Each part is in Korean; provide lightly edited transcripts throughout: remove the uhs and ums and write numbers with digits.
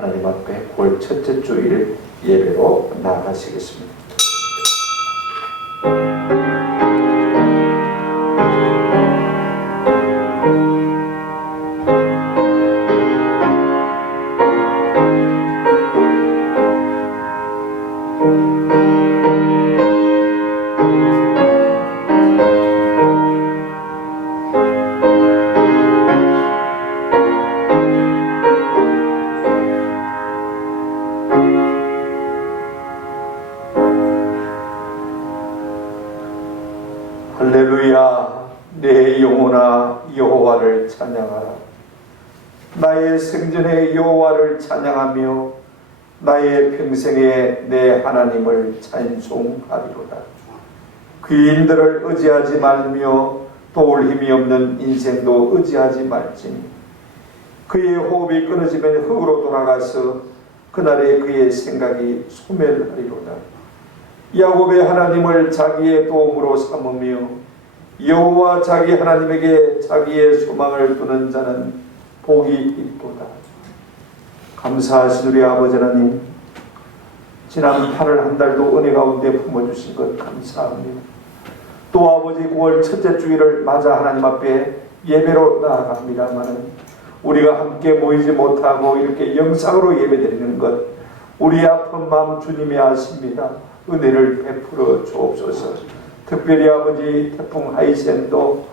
하나님 앞에 9월 첫째 주일 예배로 나아가시겠습니다. 할렐루야. 내 영혼아 여호와를 찬양하라. 나의 생전에 여호와를 찬양하며 나의 평생에 내 하나님을 찬송하리로다. 귀인들을 의지하지 말며 도울 힘이 없는 인생도 의지하지 말지니 그의 호흡이 끊어지면 흙으로 돌아가서 그날에 그의 생각이 소멸하리로다. 야곱의 하나님을 자기의 도움으로 삼으며 여호와 자기 하나님에게 자기의 소망을 두는 자는 복이 있도다. 감사하신 우리 아버지 하나님, 지난 8월 한 달도 은혜 가운데 품어주신 것 감사합니다. 또 아버지 9월 첫째 주일을 맞아 하나님 앞에 예배로 나아갑니다마는 우리가 함께 모이지 못하고 이렇게 영상으로 예배드리는 것 우리 아픈 마음 주님이 아십니다. 은혜를 베풀어 주옵소서. 특별히 아버지 태풍 하이센도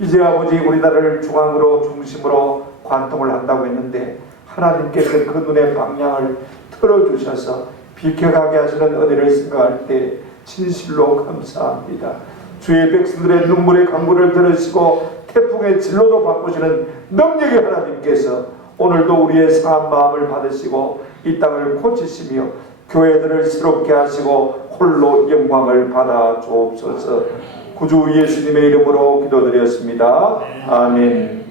이제 아버지 우리나라를 중심으로 관통을 한다고 했는데 하나님께서 그 눈의 방향을 틀어주셔서 비켜가게 하시는 은혜를 생각할 때 진실로 감사합니다. 주의 백성들의 눈물의 간구를 들으시고 태풍의 진로도 바꾸시는 능력의 하나님께서 오늘도 우리의 상한 마음을 받으시고 이 땅을 고치시며 교회들을 새롭게 하시고 홀로 영광을 받아 주옵소서. 구주 예수님의 이름으로 기도드렸습니다. 아멘.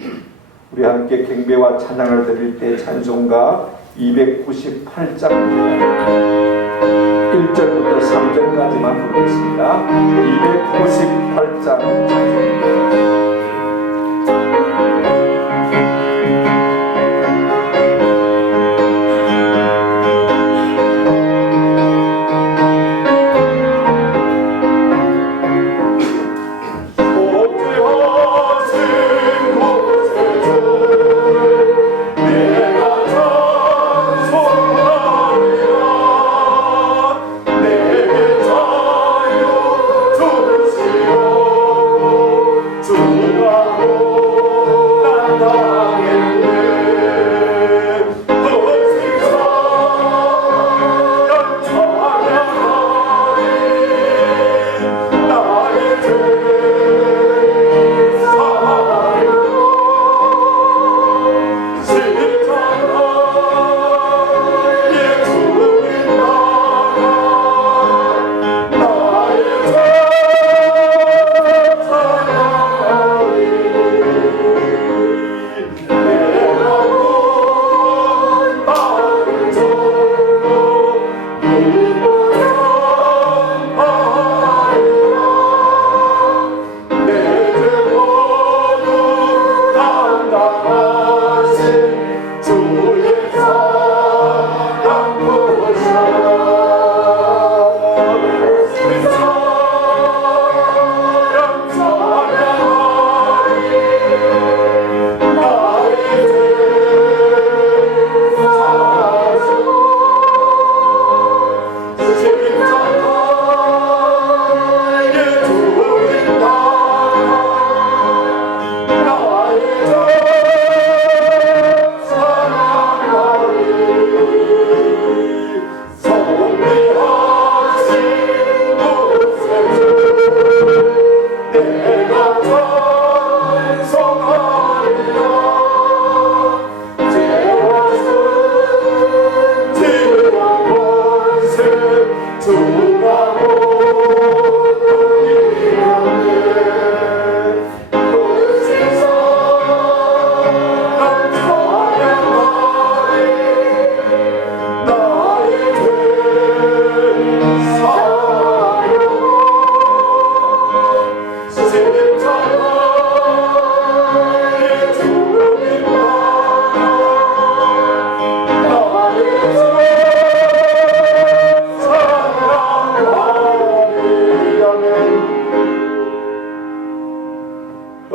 우리 함께 경배와 찬양을 드릴 때 찬송가 298장입니다. 1절부터 3절까지만 부르겠습니다. 298장 찬송입니다. 내게 자유 주시오.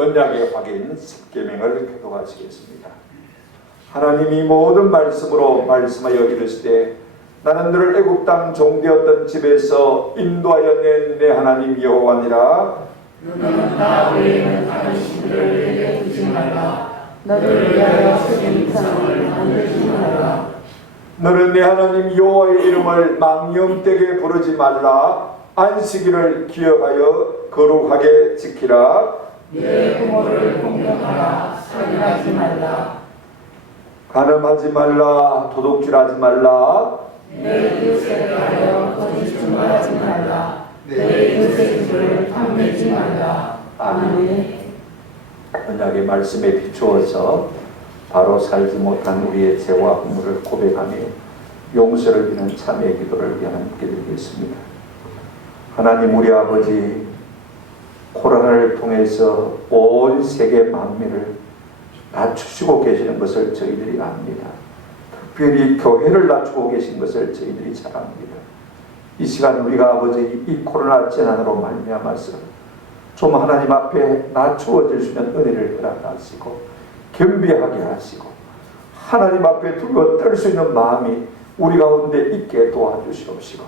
언약의 확인 10계명을 교독하시겠습니다. 하나님이 모든 말씀으로 말씀하여 이르시되 나는 너를 애굽 땅 종되었던 집에서 인도하여 낸 내 하나님 여호와니라. 너는 나 외에는 다른 신들을 내게 두지 말라. 너를 위하여 쓰는 이상을 만들지 말라. 너는 내 하나님 여호와의 이름을 망령되게 부르지 말라. 안식일을 기억하여 거룩하게 지키라. 내 부모를 공경하라. 살인하지 말라. 간음하지 말라. 도둑질하지 말라. 내 이웃에 대하여 거짓 증거하지 말라. 내 이웃의 집을 탐내지 말라. 아멘. 언약의 말씀에 비추어서 바로 살지 못한 우리의 죄와 허물을 고백하며 용서를 비는 참의 기도를 함께 드리겠습니다. 하나님 우리 아버지, 코로나를 통해서 온 세계 만민을 낮추시고 계시는 것을 저희들이 압니다. 특별히 교회를 낮추고 계신 것을 저희들이 잘 압니다. 이 시간 우리가 아버지 이 코로나 재난으로 말미암아서 좀 하나님 앞에 낮추어질 수 있는 은혜를 허락하시고 겸비하게 하시고 하나님 앞에 두고 떨 수 있는 마음이 우리 가운데 있게 도와주시옵시고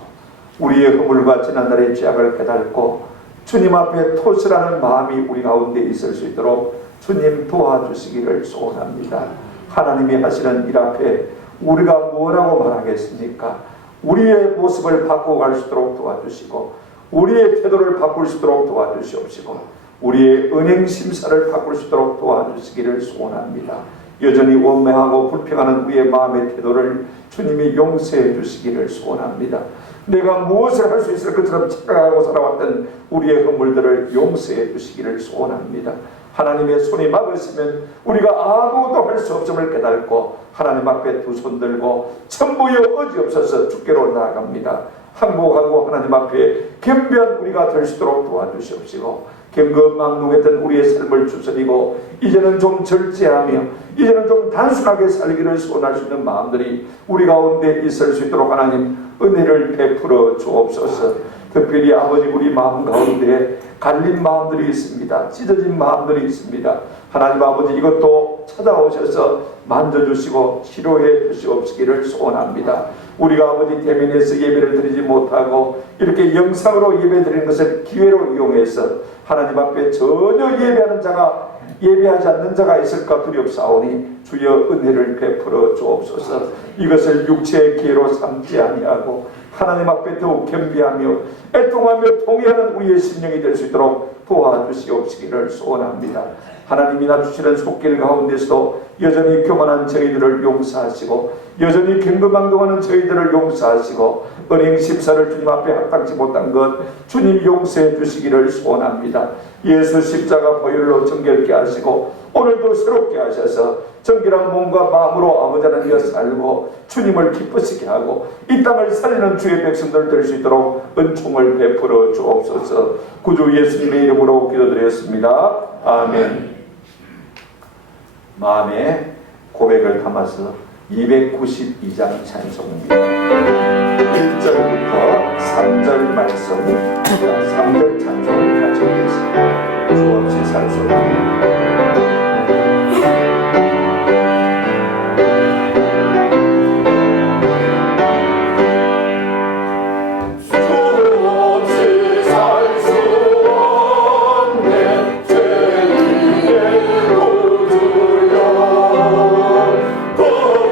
우리의 허물과 지난날의 죄악을 깨닫고 주님 앞에 토설하는 마음이 우리 가운데 있을 수 있도록 주님 도와주시기를 소원합니다. 하나님이 하시는 일 앞에 우리가 뭐라고 말하겠습니까? 우리의 모습을 바꾸어 갈 수 있도록 도와주시고 우리의 태도를 바꿀 수 있도록 도와주시옵시고 우리의 은행 심사를 바꿀 수 있도록 도와주시기를 소원합니다. 여전히 원망하고 불평하는 우리의 마음의 태도를 주님이 용서해 주시기를 소원합니다. 내가 무엇을 할 수 있을 것처럼 착각하고 살아왔던 우리의 허물들을 용서해 주시기를 소원합니다. 하나님의 손이 막으시면 우리가 아무것도 할 수 없음을 깨닫고 하나님 앞에 두 손 들고 천부여 어지없어서 주께로 나아갑니다. 항복하고 하나님 앞에 겸비한 우리가 될 수 있도록 도와주시옵시고 경건망동했던 우리의 삶을 추스리고 이제는 좀 절제하며 이제는 좀 단순하게 살기를 소원할 수 있는 마음들이 우리 가운데 있을 수 있도록 하나님 은혜를 베풀어 주옵소서. 특별히 아버지 우리 마음 가운데 갈린 마음들이 있습니다. 찢어진 마음들이 있습니다. 하나님 아버지 이것도 찾아오셔서 만져주시고 치료해 주시옵시기를 소원합니다. 우리가 아버지 대면에서 예배를 드리지 못하고 이렇게 영상으로 예배 드리는 것을 기회로 이용해서 하나님 앞에 전혀 예배하는 자가 예배하지 않는 자가 있을까 두렵사오니 주여 은혜를 베풀어 주옵소서. 이것을 육체의 기회로 삼지 아니하고 하나님 앞에 더욱 겸비하며 애통하며 통회하는 우리의 심령이 될 수 있도록 도와주시옵시기를 소원합니다. 하나님이 낮추시는 속길 가운데서도 여전히 교만한 저희들을 용서하시고 여전히 경건망동하는 저희들을 용서하시고 은행 심사를 주님 앞에 합당치 못한 것 주님 용서해 주시기를 소원합니다. 예수 십자가 보혈로 정결케 하시고 오늘도 새롭게 하셔서 정결한 몸과 마음으로 아버지 하나님과 살고 주님을 기쁘시게 하고 이 땅을 살리는 주의 백성들 될 수 있도록 은총을 베풀어 주옵소서. 구주 예수님의 이름으로 기도드렸습니다. 아멘. 마음의 고백을 담아서 292장 찬송입니다. 1절부터 3절 말씀, 3절 찬송을 같이 읽겠습니다. 수없이 살소리. Oh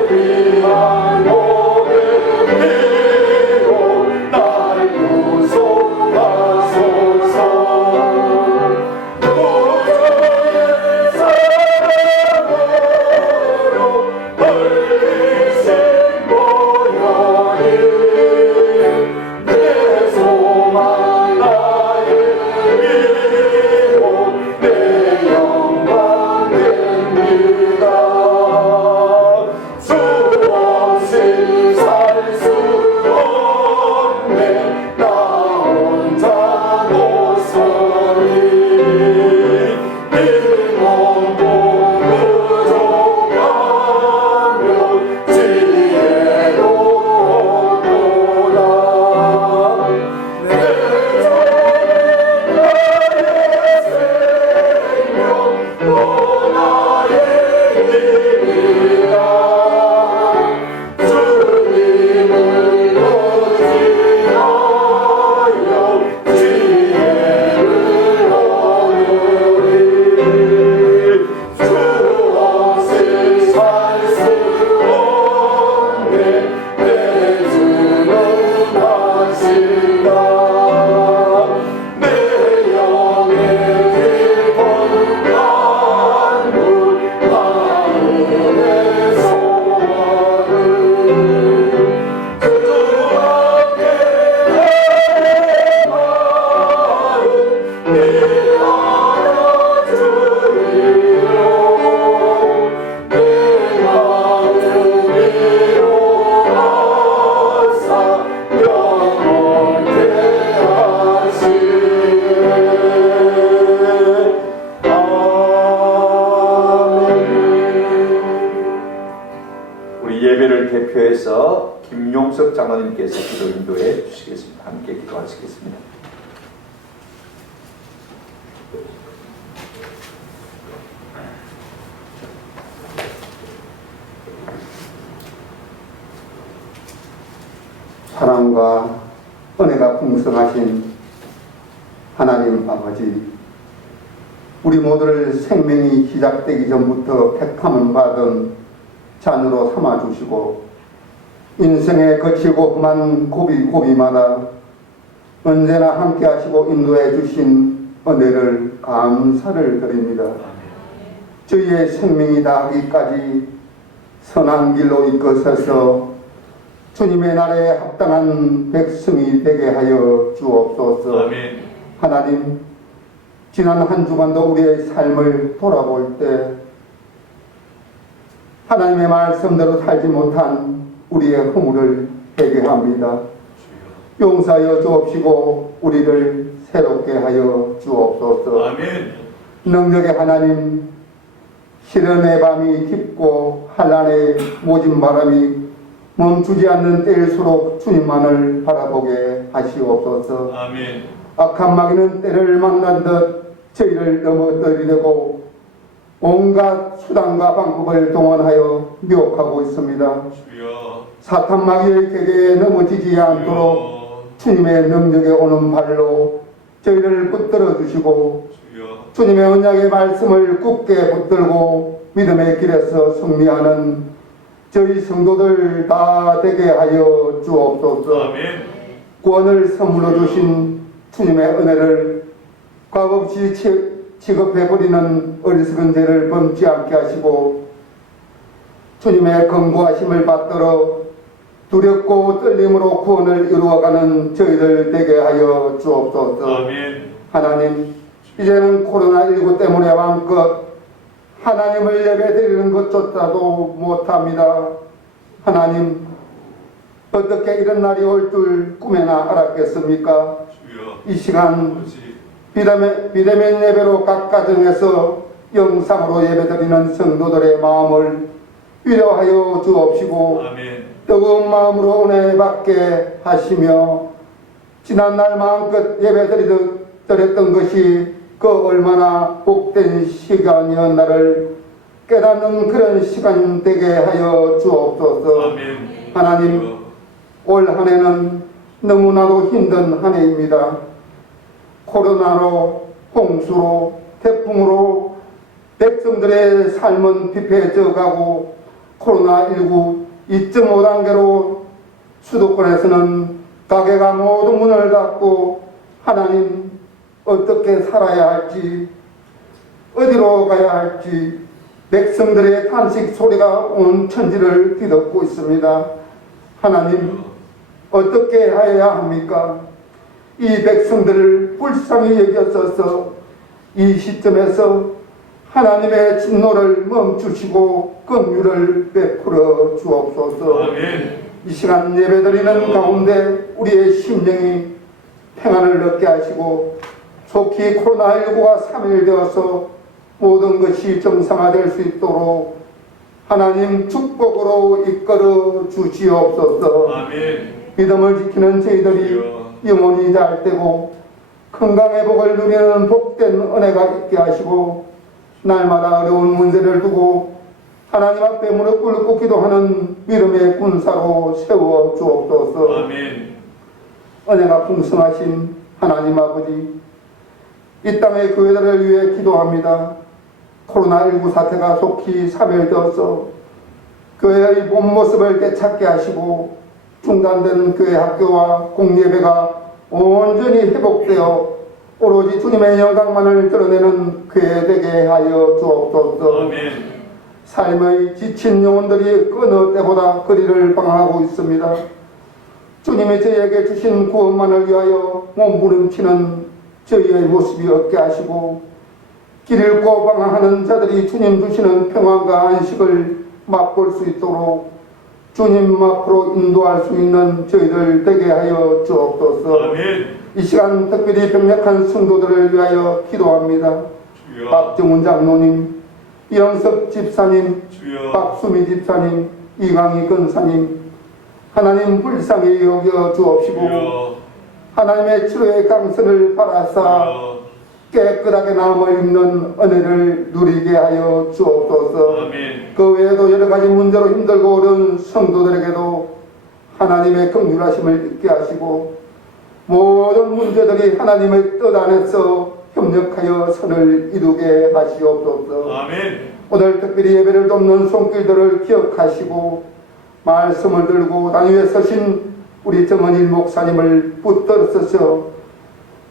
장로님께서 기도 인도해 주시겠습니다. 함께 기도하시겠습니다. 사랑과 은혜가 풍성하신 하나님 아버지, 우리 모두를 생명이 시작되기 전부터 택함을 받은 자녀로 삼아주시고 인생의 거칠고 험한 고비고비마다 언제나 함께 하시고 인도해 주신 은혜를 감사를 드립니다. 저희의 생명이 다하기까지 선한 길로 이끌어서 주님의 나라에 합당한 백성이 되게 하여 주옵소서. 아멘. 하나님, 지난 한 주간도 우리의 삶을 돌아볼 때 하나님의 말씀대로 살지 못한 우리의 허물을 회개합니다. 용서하여 주옵시고 우리를 새롭게 하여 주옵소서. 아멘. 능력의 하나님, 시련의 밤이 깊고 한란의 모진 바람이 멈추지 않는 때일수록 주님만을 바라보게 하시옵소서. 아멘. 악한 마귀는 때를 만난 듯 저희를 넘어뜨리려고 온갖 수단과 방법을 동원하여 미혹하고 있습니다. 주여. 사탄 마귀의 궤계에 넘어지지 않도록 주님의 능력에 오는 발로 저희를 붙들어 주시고 주여. 주님의 언약의 말씀을 굳게 붙들고 믿음의 길에서 승리하는 저희 성도들 다 되게 하여 주옵소서. 아멘. 구원을 선물로 주신 주님의 은혜를 값없이 취급해버리는 어리석은 죄를 범치 않게 하시고 주님의 권고하심을 받들어 두렵고 떨림으로 구원을 이루어가는 저희들 되게 하여 주옵소서. 아멘. 하나님, 이제는 코로나19 때문에 마음껏 하나님을 예배드리는 것조차도 못합니다. 하나님, 어떻게 이런 날이 올 줄 꿈에나 알았겠습니까? 주여. 이 시간 아버지. 비대면 예배로 각 가정에서 영상으로 예배드리는 성도들의 마음을 위로하여 주옵시고 아멘. 뜨거운 마음으로 은혜 받게 하시며 지난날 마음껏 예배드렸던 것이 그 얼마나 복된 시간이었나를 깨닫는 그런 시간 되게 하여 주옵소서. 아멘. 하나님, 주여. 올 한 해는 너무나도 힘든 한 해입니다. 코로나로, 홍수로, 태풍으로 백성들의 삶은 피폐해져 가고 코로나19 2.5단계로 수도권에서는 가게가 모두 문을 닫고 하나님 어떻게 살아야 할지 어디로 가야 할지 백성들의 탄식 소리가 온 천지를 뒤덮고 있습니다. 하나님 어떻게 해야 합니까? 이 백성들을 불쌍히 여겨서서 이 시점에서 하나님의 진노를 멈추시고 긍휼을 베풀어 주옵소서. 아멘. 이 시간 예배드리는 가운데 우리의 심령이 평안을 얻게 하시고 속히 코로나19가 사멸되어서 모든 것이 정상화될 수 있도록 하나님 축복으로 이끌어 주시옵소서. 아멘. 믿음을 지키는 저희들이 주여. 영원히 잘 되고 건강의 복을 누리는 복된 은혜가 있게 하시고 날마다 어려운 문제를 두고 하나님 앞에 무릎 꿇고 기도하는 믿음의 군사로 세워 주옵소서. 아멘. 은혜가 풍성하신 하나님 아버지, 이 땅의 교회들을 위해 기도합니다. 코로나19 사태가 속히 사멸되어서 교회의 본 모습을 되찾게 하시고 중단된 교회 학교와 공예배가 온전히 회복되어 오로지 주님의 영광만을 드러내는 교회 되게 하여 주옵소서. 아멘. 삶의 지친 영혼들이 어느 때보다 거리를 방황하고 있습니다. 주님이 저희에게 주신 구원만을 위하여 몸부림치는 저희의 모습이 없게 하시고 길 잃고 방황하는 자들이 주님 주시는 평안과 안식을 맛볼 수 있도록 주님 앞으로 인도할 수 있는 저희들 되게 하여 주옵소서. 아멘. 이 시간 특별히 병력한 성도들을 위하여 기도합니다. 주여. 박정훈 장로님, 이영석 집사님, 주여. 박수미 집사님, 이강희 권사님, 하나님 불쌍히 여겨 주옵시고 하나님의 치료의 강선을 바라사 깨끗하게 남아 있는 은혜를 누리게 하여 주옵소서. 아멘. 그 외에도 여러 가지 문제로 힘들고 어려운 성도들에게도 하나님의 긍휼하심을 잊게 하시고 모든 문제들이 하나님의 뜻 안에서 협력하여 선을 이루게 하시옵소서. 아멘. 오늘 특별히 예배를 돕는 손길들을 기억하시고 말씀을 들고 단 위에 서신 우리 정은일 목사님을 붙들어서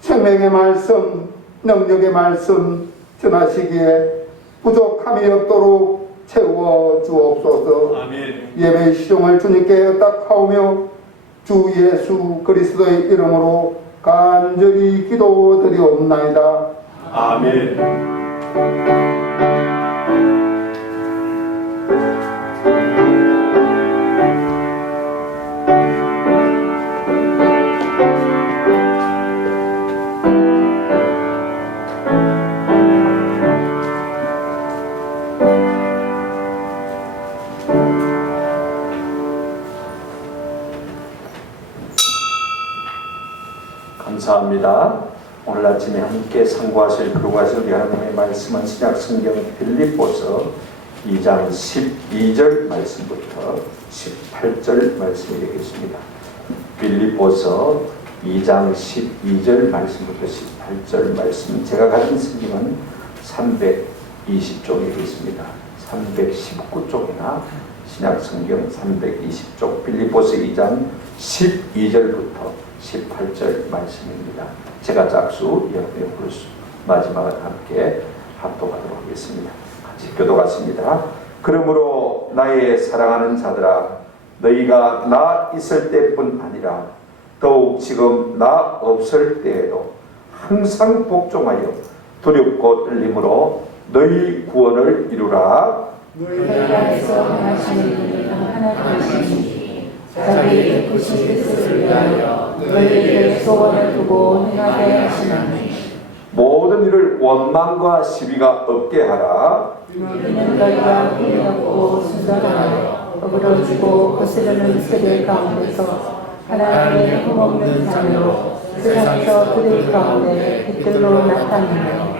생명의 말씀, 능력의 말씀 전하시기에 부족함이 없도록 채워 주옵소서. 아멘. 예배의 시종을 주님께 의탁하오며 주 예수 그리스도의 이름으로 간절히 기도드리옵나이다. 아멘. 감사합니다. 오늘 아침에 함께 상고하실 그루가실 우리 하나님의 말씀은 신약 성경 빌립보서 2장 12절 말씀부터 18절 말씀이 되겠습니다. 빌립보서 2장 12절 말씀부터 18절 말씀, 제가 가진 성경은 320쪽에 있습니다. 319쪽이나 신약 성경 320쪽 빌립보서 2장 12절부터 18절 말씀입니다. 제가 짝수, 여러분의 불수, 마지막은 함께 합독하도록 하겠습니다. 같이 교도하십니다. 그러므로 나의 사랑하는 자들아, 너희가 나 있을 때뿐 아니라 더욱 지금 나 없을 때에도 항상 복종하여 두렵고 떨림으로 너희 구원을 이루라. 너희 안에서 하시는 분이 하나님이시니 자기의 베푸신 뜻을 위하여 너희에게 소원을 두고 행하게 하시나니 모든 일을 원망과 시비가 없게 하라. 이는 너희가 힘이 없고 순전하여 어그러지고 거스르는 세대 가운데서 하나님의 힘없는 자녀로 세상에서 그들 가운데 빛들로 나타나며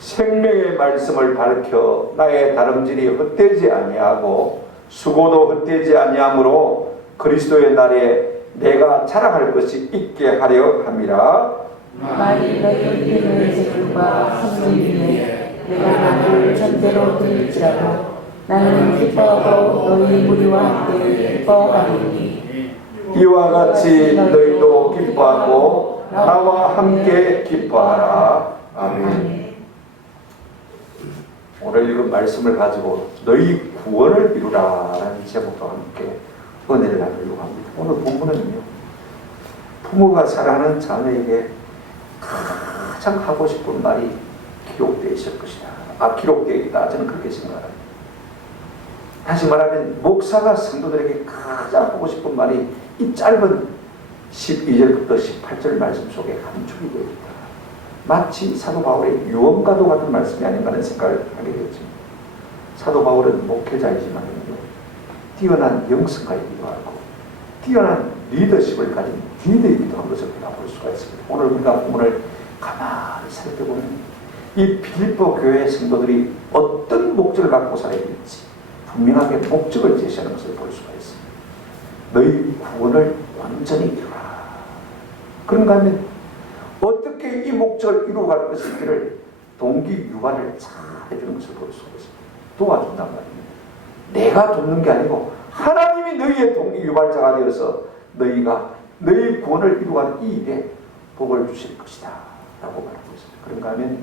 생명의 말씀을 밝혀 나의 다름질이 헛되지 아니하고 수고도 헛되지 아니하므로 그리스도의 날에 내가 자랑할 것이 있게 하려 함이라. 만일 너희 믿음의 제물과 성령님에 내가 나를 전대로 드릴지라도 나는 기뻐하고 너희 무리와 함께 기뻐하리니 이와 같이 너희도 기뻐하고 나와 함께 기뻐하라. 아멘. 오늘 읽은 말씀을 가지고 너희 구원을 이루라라는 제목과 함께 은혜를 나누려고 합니다. 오늘 본문은요, 부모가 사랑하는 자녀에게 가장 하고 싶은 말이 기록되어 있을 것이다. 기록되어 있다. 저는 그렇게 생각합니다. 다시 말하면 목사가 성도들에게 가장 하고 싶은 말이 이 짧은 12절부터 18절 말씀 속에 감축이 되어 있다. 마치 사도 바울의 유언과도 같은 말씀이 아닌가 하는 생각을 하게 되었습니다. 사도 바울은 목회자이지만 뛰어난 영성가이기도 하고 뛰어난 리더십을 가진 리더이기도 한 것을 우리가 볼 수가 있습니다. 오늘 우리가 본문을 가만히 살펴보면 이 빌립보 교회 성도들이 어떤 목적을 갖고 살아야 될지 분명하게 목적을 제시하는 것을 볼 수가 있습니다. 너희 구원을 완전히 이루라. 그런가 하면 어떻게 이 목적을 이루어갈 것인지를 동기 유발을 잘 해주는 것을 볼 수가 있습니다. 도와준단 말입니다. 내가 돕는 게 아니고 하나님이 너희의 동기 유발자가 되어서 너희가 너희 구원을 이루어가는 이 일에 복을 주실 것이다 라고 말하고 있습니다. 그런가 하면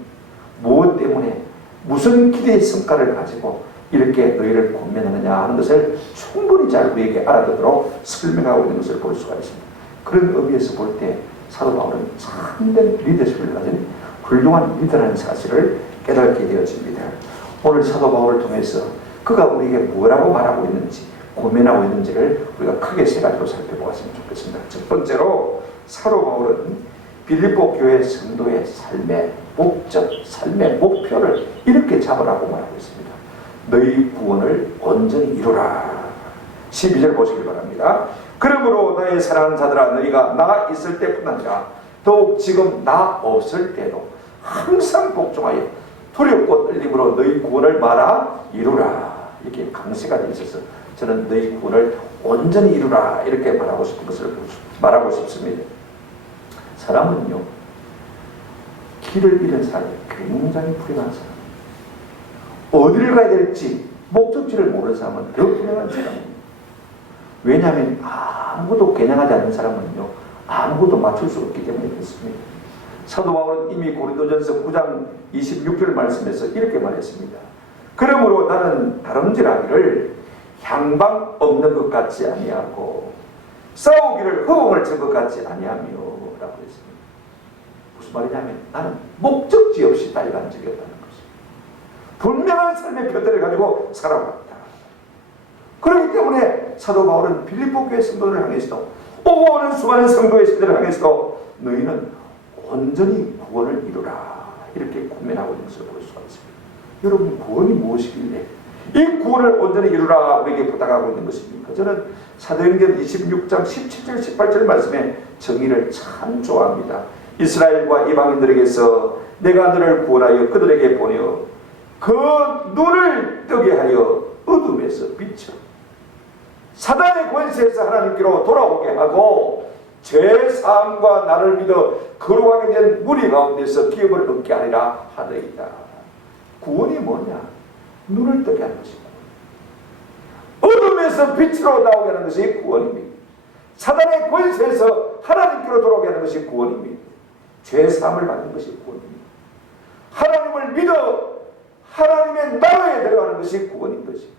무엇 때문에 무슨 기대의 성과를 가지고 이렇게 너희를 권면하느냐 하는 것을 충분히 잘 우리에게 알아듣도록 설명하고 있는 것을 볼 수가 있습니다. 그런 의미에서 볼 때 사도 바울은 참된 리더십을 가진 훌륭한 리더라는 사실을 깨닫게 되어집니다. 오늘 사도 바울을 통해서 그가 우리에게 뭐라고 말하고 있는지 고민하고 있는지를 우리가 크게 세 가지로 살펴보았으면 좋겠습니다. 첫 번째로 사도 바울은 빌립보 교회 성도의 삶의 목적, 삶의 목표를 이렇게 잡으라고 말하고 있습니다. 너희 구원을 온전히 이루라. 12절 보시기 바랍니다. 그러므로 나의 사랑하는 자들아 너희가 나 있을 때뿐 아니라 더욱 지금 나 없을 때도 항상 복종하여 두렵고 떨림으로 너희 구원을 말아 이루라. 이렇게 강세가 되어 있어서 저는 너희 구원을 온전히 이루라 이렇게 말하고 싶은 것을 말하고 싶습니다. 사람은요, 길을 잃은 사람이 굉장히 불행한 사람, 어디를 가야 될지 목적지를 모르는 사람은 더 불행한 사람입니다. 왜냐하면 아무도 겨냥하지 않는 사람은요, 아무것도 맞출 수 없기 때문에 그렇습니다. 사도 바울은 이미 고린도전서 9장 26절 말씀에서 이렇게 말했습니다. 그러므로 나는 다름질하기를 향방 없는 것 같지 아니하고 싸우기를 허공을 친 것 같지 아니하며 라고 했습니다. 무슨 말이냐면 나는 목적지 없이 달려간 적이 없다는 것입니다. 분명한 삶의 표대를 가지고 살아왔다. 그렇기 때문에 사도 바울은 빌립보 교회 성도들을 향해서도 오고 오는 수많은 성도의 세대를 향해서도 너희는 온전히 구원을 이루라 이렇게 권면하고 있는 것을 볼 수가 있습니다. 여러분, 구원이 무엇이길래 이 구원을 온전히 이루라 우리에게 부탁하고 있는 것입니까? 저는 사도행전 26장 17절 18절 말씀의 정의를 참 좋아합니다. 이스라엘과 이방인들에게서 내가 너를 구원하여 그들에게 보내어 그 눈을 뜨게 하여 어둠에서 비춰 사단의 권세에서 하나님께로 돌아오게 하고 죄사함과 나를 믿어 거룩하게 된 무리 가운데서 기업을 얻게 하리라 하더이다. 구원이 뭐냐? 눈을 뜨게 하는 것입니다. 어둠에서 빛으로 나오게 하는 것이 구원입니다. 사단의 권세에서 하나님께로 돌아오게 하는 것이 구원입니다. 죄사함을 받는 것이 구원입니다. 하나님을 믿어 하나님의 나라에 들어가는 것이 구원인 것입니다.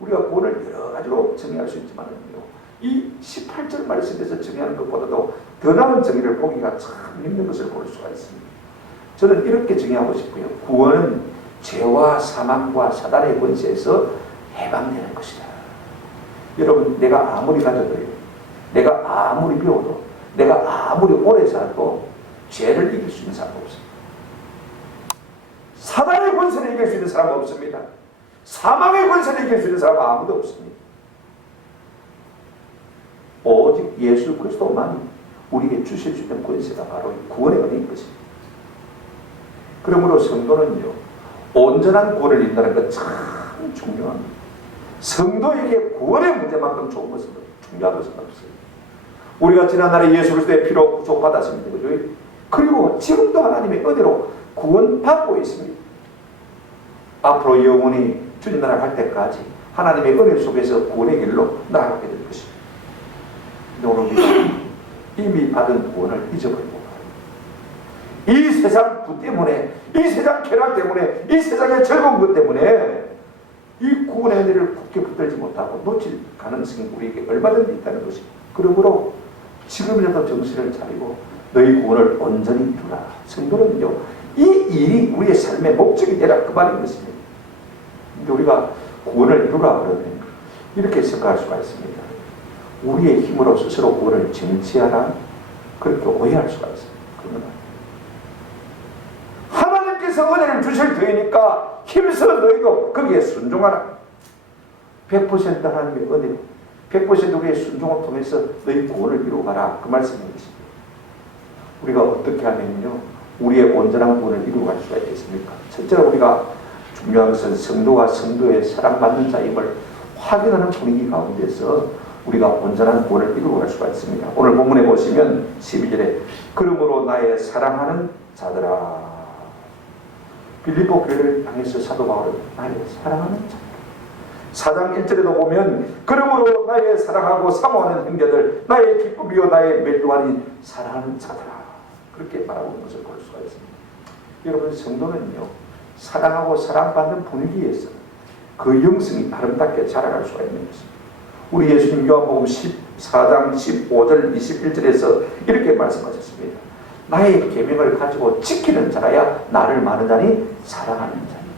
우리가 구원을 여러 가지로 정의할 수 있지만요, 이 18절 말씀에서 정의하는 것보다도 더 나은 정의를 보기가 참 힘든 것을 볼 수가 있습니다. 저는 이렇게 정의하고 싶어요. 구원은 죄와 사망과 사단의 권세에서 해방되는 것이다. 여러분, 내가 아무리 가져도요, 내가 아무리 배워도, 내가 아무리 오래 살아도 죄를 이길 수 있는 사람 없습니다. 사단의 권세를 이길 수 있는 사람은 없습니다. 사망의 권세를 이길 수 있는 사람은 아무도 없습니다. 오직 예수 그리스도만이 우리에게 주실 수 있는 권세가 바로 구원의 은혜인 것입니다. 그러므로 성도는요, 온전한 구원을 이룬다는 것 참 중요합니다. 성도에게 구원의 문제만큼 좋은 것은 중요한 것은 없어요. 우리가 지난날에 예수 그리스도의 피로 구속받았습니다. 그죠? 그리고 지금도 하나님의 은혜로 구원받고 있습니다. 앞으로 영원히 주님 나라 갈 때까지 하나님의 은혜 속에서 구원의 길로 나아가게 될 것입니다. 여러분, 이미 받은 구원을 잊어버리고 이 세상 부 때문에, 이 세상 쾌락 때문에, 이 세상의 즐거운 것 때문에 이 구원의 은혜를 굳게 붙들지 못하고 놓칠 가능성이 우리에게 얼마든지 있다는 것입니다. 그러므로 지금이라도 정신을 차리고 너희 구원을 온전히 이루라. 성도는요, 이 일이 우리의 삶의 목적이 되라 그 말인 것입니다. 근데 우리가 구원을 이루라 그러면 이렇게 생각할 수가 있습니다. 우리의 힘으로 스스로 구원을 쟁취하라, 그렇게 오해할 수가 있습니다. 그러면 하나님께서 은혜를 주실 터이니까 힘써 너희도 거기에 순종하라. 100% 하나님의 은혜로 100% 우리의 순종을 통해서 너희 구원을 이루어가라, 그 말씀인 것입니다. 우리가 어떻게 하면요, 우리의 온전한 구원을 이루어갈 수가 있겠습니까? 첫째로 우리가 중요한 것은 성도와 성도의 사랑받는 자임을 확인하는 분위기 가운데서 우리가 온전한 구원을 이루어갈 수가 있습니다. 오늘 본문에 보시면 12절에 그러므로 나의 사랑하는 자들아, 빌립보 교회를 향해서 사도 바울은 나의 사랑하는 자, 4장 1절에도 보면 그러므로 나의 사랑하고 사모하는 형제들, 나의 기쁨이요 나의 멜로하니 사랑하는 자들아, 그렇게 말하고 있는 것을 볼 수가 있습니다. 여러분, 성도는요, 사랑하고 사랑받는 분위기에서 그 영성이 아름답게 자라갈 수가 있는 것입니다. 우리 예수님 요한복음 14장 15절 21절에서 이렇게 말씀하셨습니다. 나의 계명을 가지고 지키는 자라야 나를 많은 자니 사랑하는 자니.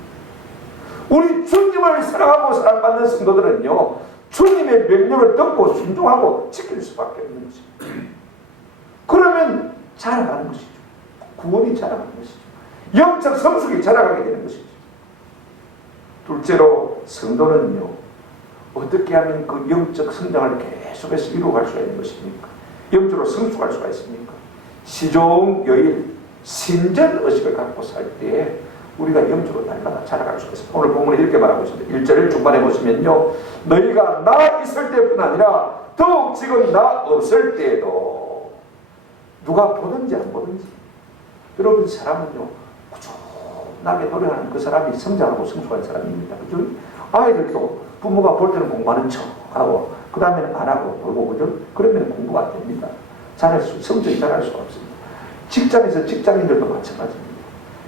우리 주님을 사랑하고 사랑받는 성도들은요, 주님의 명령을 듣고 순종하고 지킬 수밖에 없는 것입니다. 그러면 자라가는 것이죠. 구원이 자라가는 것이죠. 영적 성숙이 자라가게 되는 것이죠. 둘째로 성도는요, 어떻게 하면 그 영적 성장을 계속해서 이루어갈 수가 있는 것입니까? 영적으로 성숙할 수가 있습니까? 시종, 여일, 신전 의식을 갖고 살 때에 우리가 영적으로 날마다 자라갈 수가 있습니다. 오늘 본문에 이렇게 말하고 있습니다. 1절 중반에 보시면요, 너희가 나 있을 때뿐 아니라 더욱 지금 나 없을 때에도 누가 보든지 안 보든지 여러분 사람은요 꾸준하게 노력하는 그 사람이 성장하고 성숙한 사람입니다. 그죠? 아이들도 부모가 볼 때는 공부하는 척하고 그 다음에는 안 하고 놀고 그죠? 그러면 공부가 안 됩니다. 성적이 잘할 수가 없습니다. 직장에서 직장인들도 마찬가지입니다.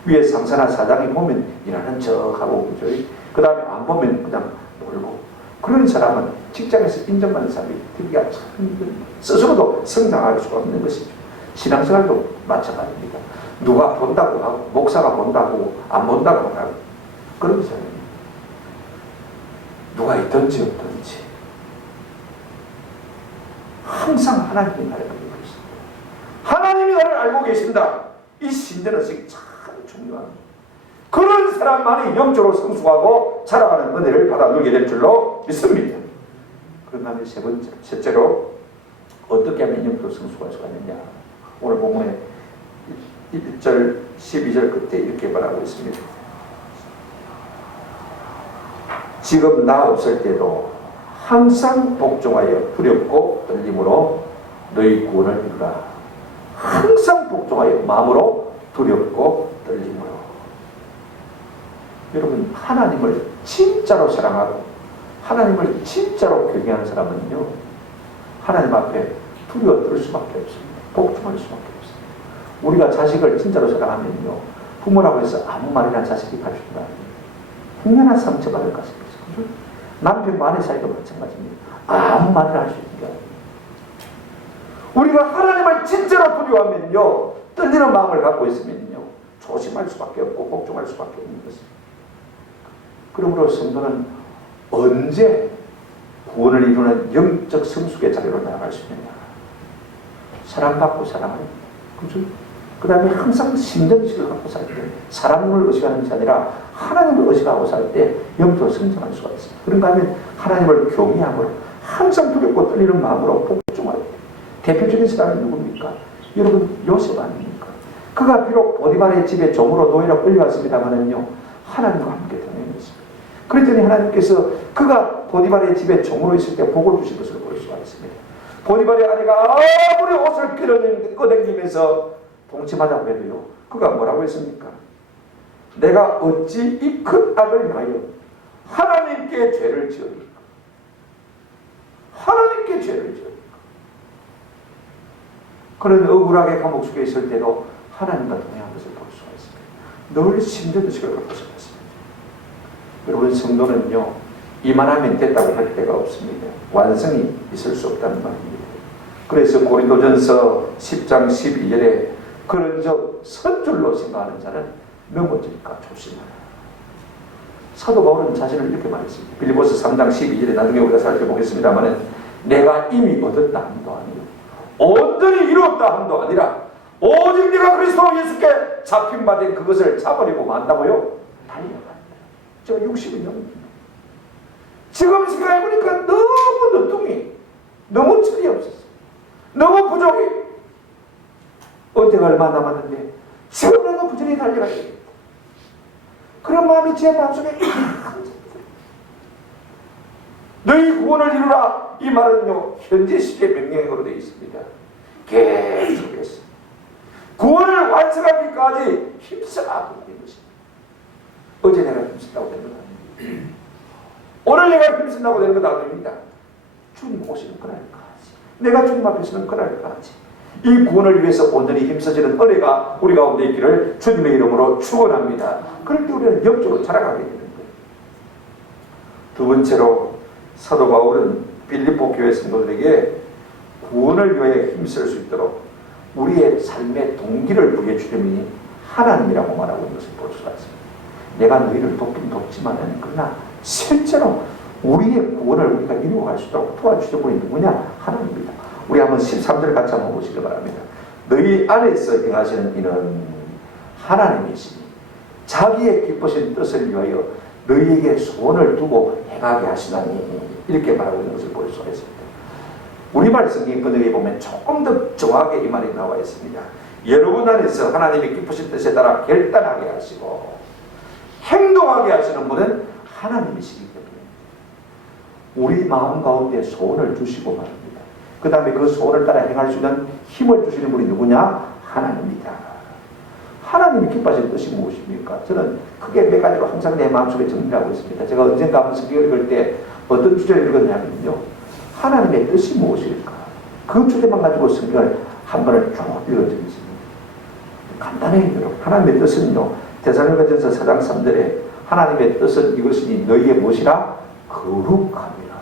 위에 상사나 사장이 보면 일하는 척하고 그죠? 그 다음에 안 보면 그냥 놀고 그런 사람은 직장에서 인정받는 사람이 되기가 참 힘듭니다. 스스로도 성장할 수가 없는 것이죠. 신앙생활도 마찬가지입니다. 누가 본다고 하고 목사가 본다고 안 본다고 하고 그런 사람입니다. 누가 있든지 없든지 항상 하나님이 나를 알고 계신다. 하나님이 나를 알고 계신다. 이 신전의식이 참 중요합니다. 그런 사람만이 영적으로 성숙하고 자라가는 은혜를 받아 누리게 될 줄로 믿습니다. 그런 다음에 셋째로 어떻게 하면 영적으로 성숙할 수가 있느냐. 오늘 본문에 1절 12절 끝에 이렇게 말하고 있습니다. 지금 나 없을 때도 항상 복종하여 두렵고 떨림으로 너희 구원을 이루라. 항상 복종하여 마음으로 두렵고 떨림으로. 여러분 하나님을 진짜로 사랑하고 하나님을 진짜로 경외하는 사람은요 하나님 앞에 두려워 떨 수밖에 없습니다. 복종할 수밖에 없습니다. 우리가 자식을 진짜로 사랑하면요 부모라고 해서 아무 말이나 자식이 가르쳐주면 안 됩니다. 얼마나 상처받을 것입니다. 그죠? 남편과 아내 사이도 마찬가지입니다. 아무 말이나 할 수 있는 게 아닙니다. 우리가 하나님을 진짜로 두려워하면요 떨리는 마음을 갖고 있으면요 조심할 수밖에 없고 복종할 수밖에 없는 것입니다. 그러므로 성도는 언제 구원을 이루는 영적 성숙의 자리로 나아갈 수 있느냐. 사랑받고 사랑하는 그죠? 그 다음에 항상 신전의식을 갖고 살 때 사람을 의식하는 것이 아니라 하나님을 의식하고 살 때 영적으로 성장할 수가 있습니다. 그런가 하면 하나님을 경외함으로 항상 두렵고 떨리는 마음으로 복종할 때 대표적인 사람이 누굽니까? 여러분 요셉 아닙니까? 그가 비록 보디발의 집에 종으로 노예로 끌려왔습니다마는요 하나님과 함께 다녔습니다. 그랬더니 하나님께서 그가 보디발의 집에 종으로 있을 때 복을 주신 것을 볼 수가 있습니다. 보디발의 아내가 아무리 옷을 꺼내면서 동침하자고 해도요 그가 뭐라고 했습니까? 내가 어찌 이 큰 악을 행하여 하나님께 죄를 지으리까? 하나님께 죄를 지으리까? 그런 억울하게 감옥 속에 있을 때도 하나님과 동행한 것을 볼 수가 있습니다. 늘 신전의식을 갖고 살았습니다. 여러분 성도는요 이만하면 됐다고 할 때가 없습니다. 완성이 있을 수 없다는 말입니다. 그래서 고린도전서 10장 12절에 그런즉 선줄로 생각하는 자는 넘어질까 조심하라. 사도 바울은 자신을 이렇게 말했습니다. 빌립보서 3장 12절에 나중에 우리가 살펴보겠습니다만 내가 이미 얻었다 함도 아니요 온전히 이루었다 함도 아니라 오직 네가 그리스도 예수께 잡힌 바 된 그것을 잡으려고 만다고요? 달려간다. 저 60은 영입니다. 지금 생각해보니까 너무 늦둥이 너무 철이 없었어. 너무 부족해. 은퇴가 얼마 남았는데 지금이라도 부지런히 달려가야 되겠다. 그런 마음이 제 마음속에 너희 구원을 이루라. 이 말은요 현재 시기의 명령으로 되어 있습니다. 계속해서 구원을 완성하기까지 힘써가고 있는 것입니다. 어제 내가 힘쓴다고 되는 건 아닙니다. 오늘 내가 힘쓴다고 되는 건 아닙니다. 주님 오시는 그날까지 내가 주님 앞에 서는 그날까지 이 구원을 위해서 온전히 힘써지는 은혜가 우리 가운데 있기를 주님의 이름으로 축원합니다. 그럴 때 우리는 영적으로 자라가게 되는 거예요. 두 번째로 사도 바울은 빌립보 교회 성도들에게 구원을 위해 힘쓸 수 있도록 우리의 삶의 동기를 부여해 주님이 하나님이라고 말하고 있는 것을 볼 수가 있습니다. 내가 너희를 돕긴 돕지만은 그러나 실제로 우리의 구원을 우리가 이루어갈 수 있도록 도와주시는 분이 누구냐? 하나님입니다. 우리 한번 13절 같이 한번 보시기 바랍니다. 너희 안에서 행하시는 이는 하나님이시니 자기의 기쁘신 뜻을 위하여 너희에게 소원을 두고 행하게 하시나니 이렇게 말하고 있는 것을 볼 수가 있습니다. 우리말 성경 번역에 보면 조금 더 정확하게 이 말이 나와 있습니다. 여러분 안에서 하나님의 기쁘신 뜻에 따라 결단하게 하시고 행동하게 하시는 분은 하나님이시기 때문에 우리 마음 가운데 소원을 주시고 말합니다. 그 다음에 그 소원을 따라 행할 수 있는 힘을 주시는 분이 누구냐? 하나님입니다. 하나님이 기뻐하시는 뜻이 무엇입니까? 저는 크게 몇 가지로 항상 내 마음속에 정리하고 있습니다. 제가 언젠가 성경을 읽을 때 어떤 주제를 읽었냐면요, 하나님의 뜻이 무엇일까? 그 주제만 가지고 성경을 한 번을 쭉 읽어드리겠습니다. 간단해요, 여러분. 하나님의 뜻은요, 데살로니가전서 4장 3절에 하나님의 뜻은 이것이니 너희의 무엇이라? 거룩함이라.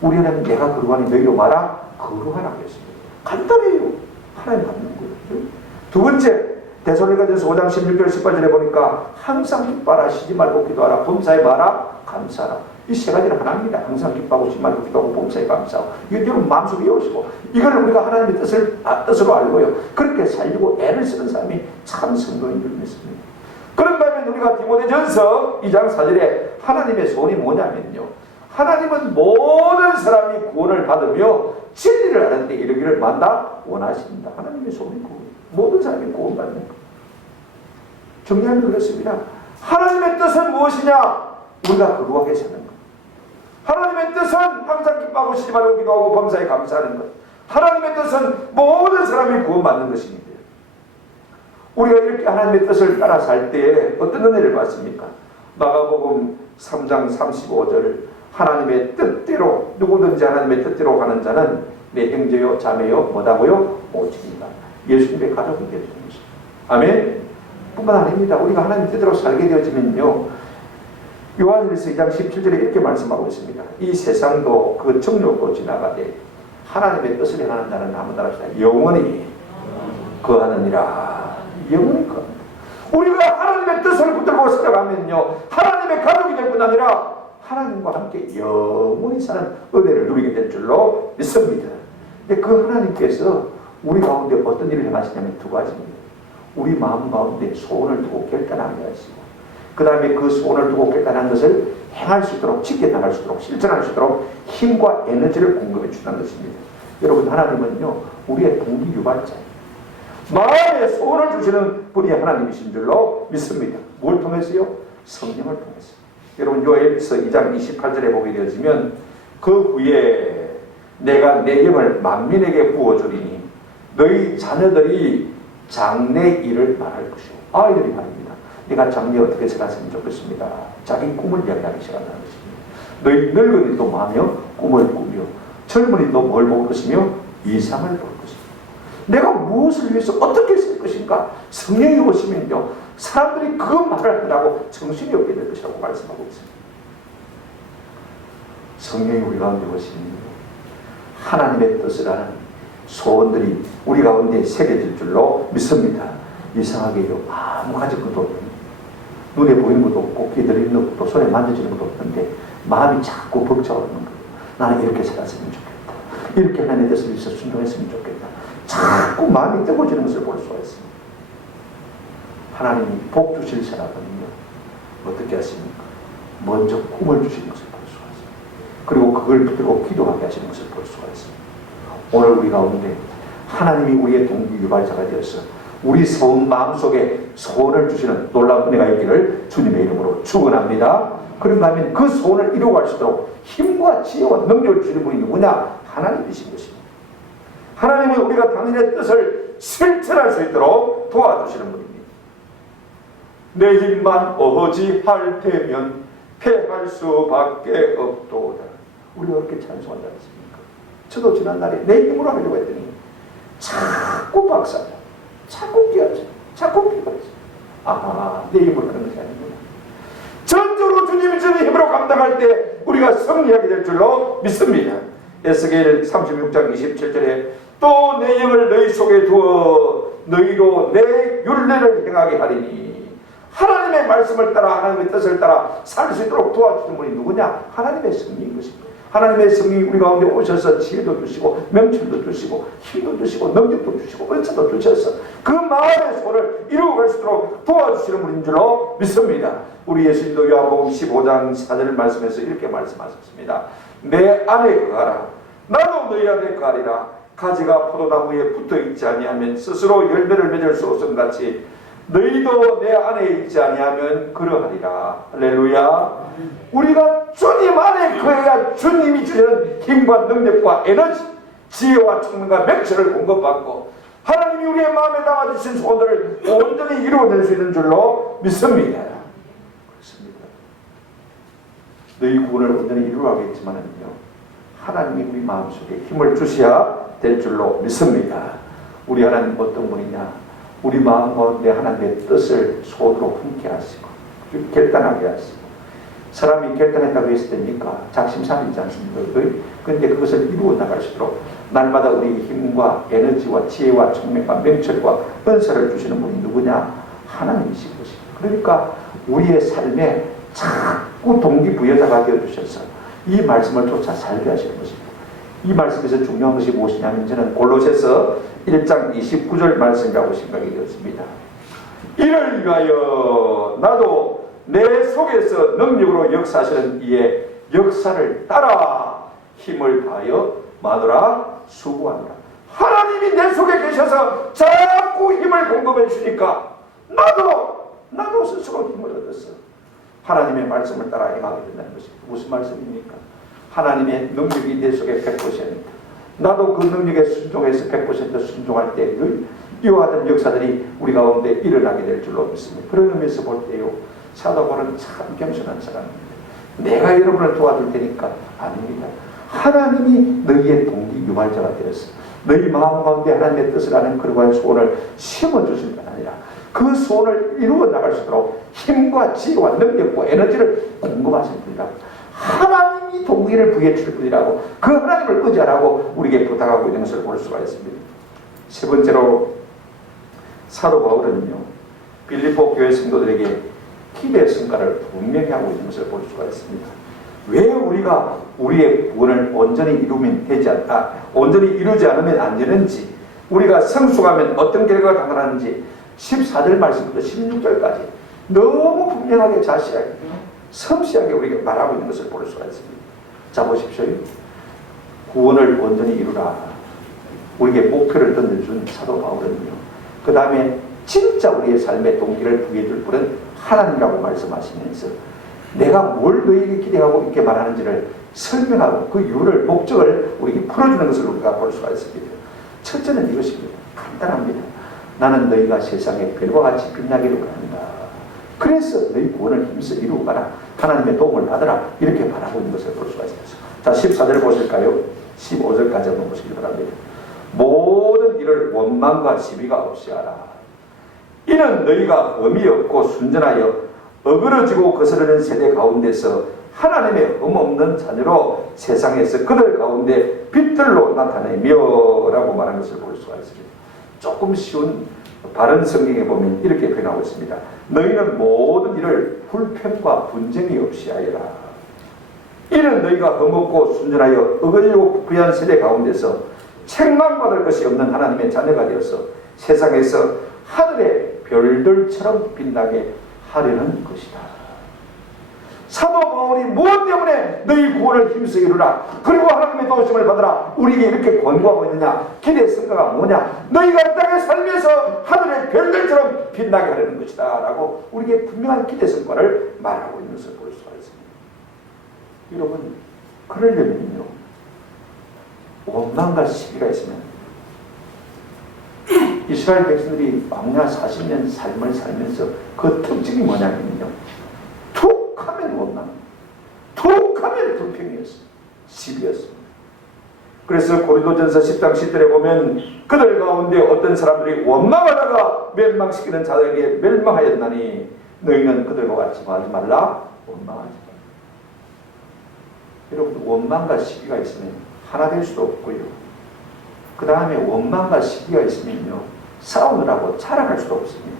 우리 하나님 내가 거룩하니 너희로 말아 거룩하라고 했습니다. 간단해요. 하나님 닮는 거예요. 두 번째, 데살로니가전서 5장 16절 18절에 보니까 항상 기뻐하라, 쉬지 말고 기도하라, 범사에 말하 감사하라. 이 세 가지는 하나입니다. 항상 기뻐하고 쉬지 말고 기도하고 범사에 감사하고. 이거 여러분 마음속에 외우시고 이걸 우리가 하나님의 뜻으로 알고요, 그렇게 살려고 애를 쓰는 사람이 참 성도인 줄 믿습니다. 그런가 하면 우리가 디모데전서 2장 4절에 하나님의 소원이 뭐냐면요, 하나님은 모든 사람이 구원을 받으며 진리를 아는 데 이르기를 만다 원하십니다. 하나님의 소원이 구원, 모든 사람이 구원받는 것. 정리하면 그렇습니다. 하나님의 뜻은 무엇이냐? 우리가 거룩하게 사는 것. 하나님의 뜻은 항상 기뻐하고 쉬지 말고 기도하고 범사에 감사하는 것. 하나님의 뜻은 모든 사람이 구원받는 것입니다. 우리가 이렇게 하나님의 뜻을 따라 살 때에 어떤 은혜를 받습니까? 마가복음 3장 35절 하나님의 뜻대로, 누구든지 하나님의 뜻대로 가는 자는 내 형제요 자매요 뭐다고요? 오직이다. 예수님의 가족이 되어주는 것입니다. 아멘. 뿐만 아닙니다. 우리가 하나님 뜻대로 살게 되어지면요, 요한일서 2장 17절에 이렇게 말씀하고 있습니다. 이 세상도 그 정욕도 지나가되 하나님의 뜻을 행하는 자는 한번 따라합시다. 영원히 거하느니라. 영원히 거합니다. 우리가 하나님의 뜻을 붙들고 살아가면요, 하나님의 가족이 될 뿐 아니라 하나님과 함께 영원히 사는 은혜를 누리게 될 줄로 믿습니다. 근데 그 하나님께서 우리 가운데 어떤 일을 행하시냐면 두 가지입니다. 우리 마음 가운데 소원을 두고 결단하게 하시고, 그 다음에 그 소원을 두고 결단한 것을 행할 수 있도록, 지켜나갈 수 있도록, 실천할 수 있도록 힘과 에너지를 공급해 주는 것입니다. 여러분, 하나님은요, 우리의 동기 유발자예요. 마음에 소원을 주시는 분이 하나님이신 줄로 믿습니다. 뭘 통해서요? 성령을 통해서. 여러분, 요엘서 2장 28절에 보게 되어지면 그 후에 내가 내 영을 만민에게 부어주리니 너희 자녀들이 장래 일을 말할 것이요. 아이들이 말입니다. 내가 장래 어떻게 살았으면 좋겠습니다. 자기 꿈을 이야기하기 시작한다는 것입니다. 너희 늙은이도 마며 꿈을 꾸며 젊은이도 뭘 볼 것이며 이상을 볼 것입니다. 내가 무엇을 위해서 어떻게 쓸 것인가? 성령이 오시면요, 사람들이 그 말을 하라고 정신이 없게 될 것이라고 말씀하고 있습니다. 성령이 우리 가운데 오시면 하나님의 뜻을 아는 소원들이 우리 가운데 새겨질 줄로 믿습니다. 이상하게요, 아무 가질 것도 없는, 눈에 보이는 것도 없고 귀에 들리는 것도 손에 만져지는 것도 없는데 마음이 자꾸 벅차오르는 거예요. 나는 이렇게 살았으면 좋겠다. 이렇게 하나님의 뜻을 위해서 순종했으면 좋겠다. 자꾸 마음이 뜨거워지는 것을 볼 수가 있습니다. 하나님이 복 주실 사람은요, 어떻게 하십니까? 먼저 꿈을 주시는 것을 볼 수가 있습니다. 그리고 그걸 붙들고 기도하게 하시는 것을 볼 수가 있습니다. 오늘 우리 가운데 하나님이 우리의 동기 유발자가 되어서 우리 마음속에 소원을 주시는 놀라운 은혜가 있기를 주님의 이름으로 축원합니다. 그런가 하면 그 소원을 이루어갈 수 있도록 힘과 지혜와 능력을 주시는 분이 누구냐? 하나님이신 것입니다. 하나님은 우리가 당신의 뜻을 실천할 수 있도록 도와주시는 분입니다. 내 힘만 어지할 테면 패할 수밖에 없도다. 우리가 그렇게 찬송한다 했습니까? 저도 지난날에 내 힘으로 하려고 했더니 자꾸 박살나, 자꾸 끼어져, 자꾸 피곤해져. 아, 내 힘으로 하는 것이 아니구나. 전적으로 주님이 주는 힘으로 감당할 때 우리가 승리하게 될 줄로 믿습니다. 에스겔 36장 27절에 또 내 영을 너희 속에 두어 너희로 내 율례를 행하게 하리니 하나님의 말씀을 따라 하나님의 뜻을 따라 살 수 있도록 도와주는 분이 누구냐? 하나님의 성령인 것입니다. 하나님의 성령이 우리 가운데 오셔서 지혜도 주시고 명철도 주시고 힘도 주시고 능력도 주시고 은사도 주셔서 그 마음의 소원을 이루어갈 수 있도록 도와주시는 분인 줄로 믿습니다. 우리 예수님도 요한복음 15장 4절 말씀에서 이렇게 말씀하셨습니다. 내 안에 거하라. 나도 너희 안에 거하리라. 가지가 포도나무에 붙어있지 아니하면 스스로 열매를 맺을 수 없음 같이 너희도 내 안에 있지 아니하면 그러하리라. 할렐루야. 우리가 주님 안에 거해야 주님이 주시는 힘과 능력과 에너지, 지혜와聰明과 명철을 공급받고 하나님이 우리의 마음에 담아주신 소원들을 온전히 이루어낼 수 있는 줄로 믿습니다. 그렇습니다. 너희 구원을 온전히 이루어가겠지만은요, 하나님이 우리 마음속에 힘을 주셔야 될 줄로 믿습니다. 우리 하나님 어떤 분이냐? 우리 마음 가운데 하나님의 뜻을 소원으로 품게 하시고 결단하게 하시고, 사람이 결단했다고 했을 때니까 작심삼일이지 않습니까? 그런데 그것을 이루어 나갈 수 있도록 날마다 우리 힘과 에너지와 지혜와 총명과 명철과 은사를 주시는 분이 누구냐? 하나님이신 것입니다. 그러니까 우리의 삶에 자꾸 동기부여자가 되어주셔서 이 말씀을 쫓아 살게 하시는 것입니다. 이 말씀에서 중요한 것이 무엇이냐면 저는 골로새서 1장 29절 말씀이라고 생각이 되었습니다. 이를 위하여 나도 내 속에서 능력으로 역사하시는 이의 역사를 따라 힘을 다하여 마누라 수고하노라. 하나님이 내 속에 계셔서 자꾸 힘을 공급해 주니까 나도 스스로 힘을 얻었어. 하나님의 말씀을 따라 행하게 된다는 것입니다. 무슨 말씀입니까? 하나님의 능력이 내 속에 100%, 나도 그 능력에 순종해서 100% 순종할 때 이와 같은 역사들이 우리 가운데 일어나게 될 줄로 믿습니다. 그런 의미에서 볼 때요, 사도 바울은 참 겸손한 사람입니다. 내가 여러분을 도와줄 테니까 아닙니다. 하나님이 너희의 동기 유발자가 되어서 너희 마음 가운데 하나님의 뜻을 아는 그러한 소원을 심어주실 뿐 아니라 그 소원을 이루어 나갈 수 있도록 힘과 지혜와 능력과 에너지를 공급하실 분이라고, 하나님이 동기를 부여해 줄 분이라고, 그 하나님을 의지하라고 우리에게 부탁하고 있는 것을 볼 수가 있습니다. 세 번째로 사도 바울은요, 빌립보 교회 성도들에게 기대 성과를 분명히 하고 있는 것을 볼 수가 있습니다. 왜 우리가 우리의 구원을 온전히 온전히 이루지 않으면 안 되는지, 우리가 성숙하면 어떤 결과가 당연하는지 14절 말씀부터 16절까지 너무 분명하게 자세하게 섬세하게 우리에게 말하고 있는 것을 볼 수가 있습니다. 자, 보십시오. 구원을 온전히 이루라. 우리에게 목표를 던져준 사도 바울은요, 그 다음에 진짜 우리의 삶의 동기를 부여줄 분은 하나님이라고 말씀하시면서 내가 뭘 너희에게 기대하고 이렇게 말하는지를 설명하고 그 이유를, 목적을 우리에게 풀어주는 것을 우리가 볼 수가 있습니다. 첫째는 이것입니다. 간단합니다. 나는 너희가 세상에 별과 같이 빛나기를 원한다. 그래서 너희 구원을 힘써 이루어가라. 하나님의 도움을 받으라. 이렇게 바라고 있는 것을 볼 수가 있습니다. 자, 14절 보실까요? 15절까지 한번 보시기 바랍니다. 모든 일을 원망과 시비가 없이 하라. 이는 너희가 흠이 없고 순전하여 어그러지고 거스르는 세대 가운데서 하나님의 흠없는 자녀로 세상에서 그들 가운데 빛들로 나타내며 라고 말한 것을 볼 수가 있습니다. 조금 쉬운 바른 성경에 보면 이렇게 표현하고 있습니다. 너희는 모든 일을 불평과 분쟁이 없이 하여라. 이는 너희가 흠없고 순전하여 어그러지고 부패한 세대 가운데서 책망받을 것이 없는 하나님의 자녀가 되어서 세상에서 하늘의 별들처럼 빛나게 하려는 것이다. 사도 바울이 무엇 때문에 너희 구원을 힘써 이루라, 그리고 하나님의 도우심을 받으라, 우리에게 이렇게 권고하고 있느냐? 기대의 성과가 뭐냐? 너희가 이 땅에 살면서 하늘의 별들처럼 빛나게 하려는 것이다 라고 우리에게 분명한 기대의 성과를 말하고 있는 것을 볼 수가 있습니다. 여러분, 그러려면요, 원망과 시기가 있으면 이스라엘 백성들이 광야 40년 삶을 살면서 그 특징이 뭐냐면요, 툭 하면 원망, 툭 하면 불평이었습니다. 시비였습니다. 그래서 고린도전서 10장 10절에 보면 그들 가운데 어떤 사람들이 원망하다가 멸망시키는 자들에게 멸망하였나니 너희는 그들과 같이 하지 말라. 원망하지 말라. 여러분, 원망과 시비가 있으면 하나 될 수도 없고요, 그 다음에 원망과 시기가 있으면요, 싸우느라고 자랑할 수도 없습니다.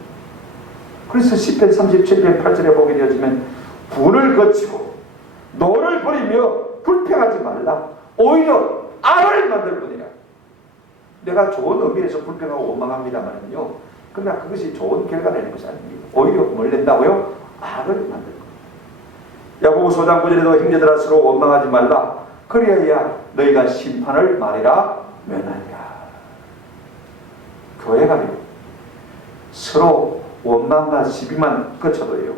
그래서 시편 37편 8절에 보게 되어지면 불을 거치고 노를 버리며 불평하지 말라. 오히려 악을 만들 뿐이라. 내가 좋은 의미에서 불평하고 원망합니다만요, 그러나 그것이 좋은 결과를 내는 것이 아닙니다. 오히려 뭘 낸다고요? 악을 만들 거예요. 야고보서 5장 9절에도 형제들아 서로 원망하지 말라. 그리하여 너희가 심판을 말이라 면하리라. 교회가요, 서로 원망과 시비만 거쳐도요,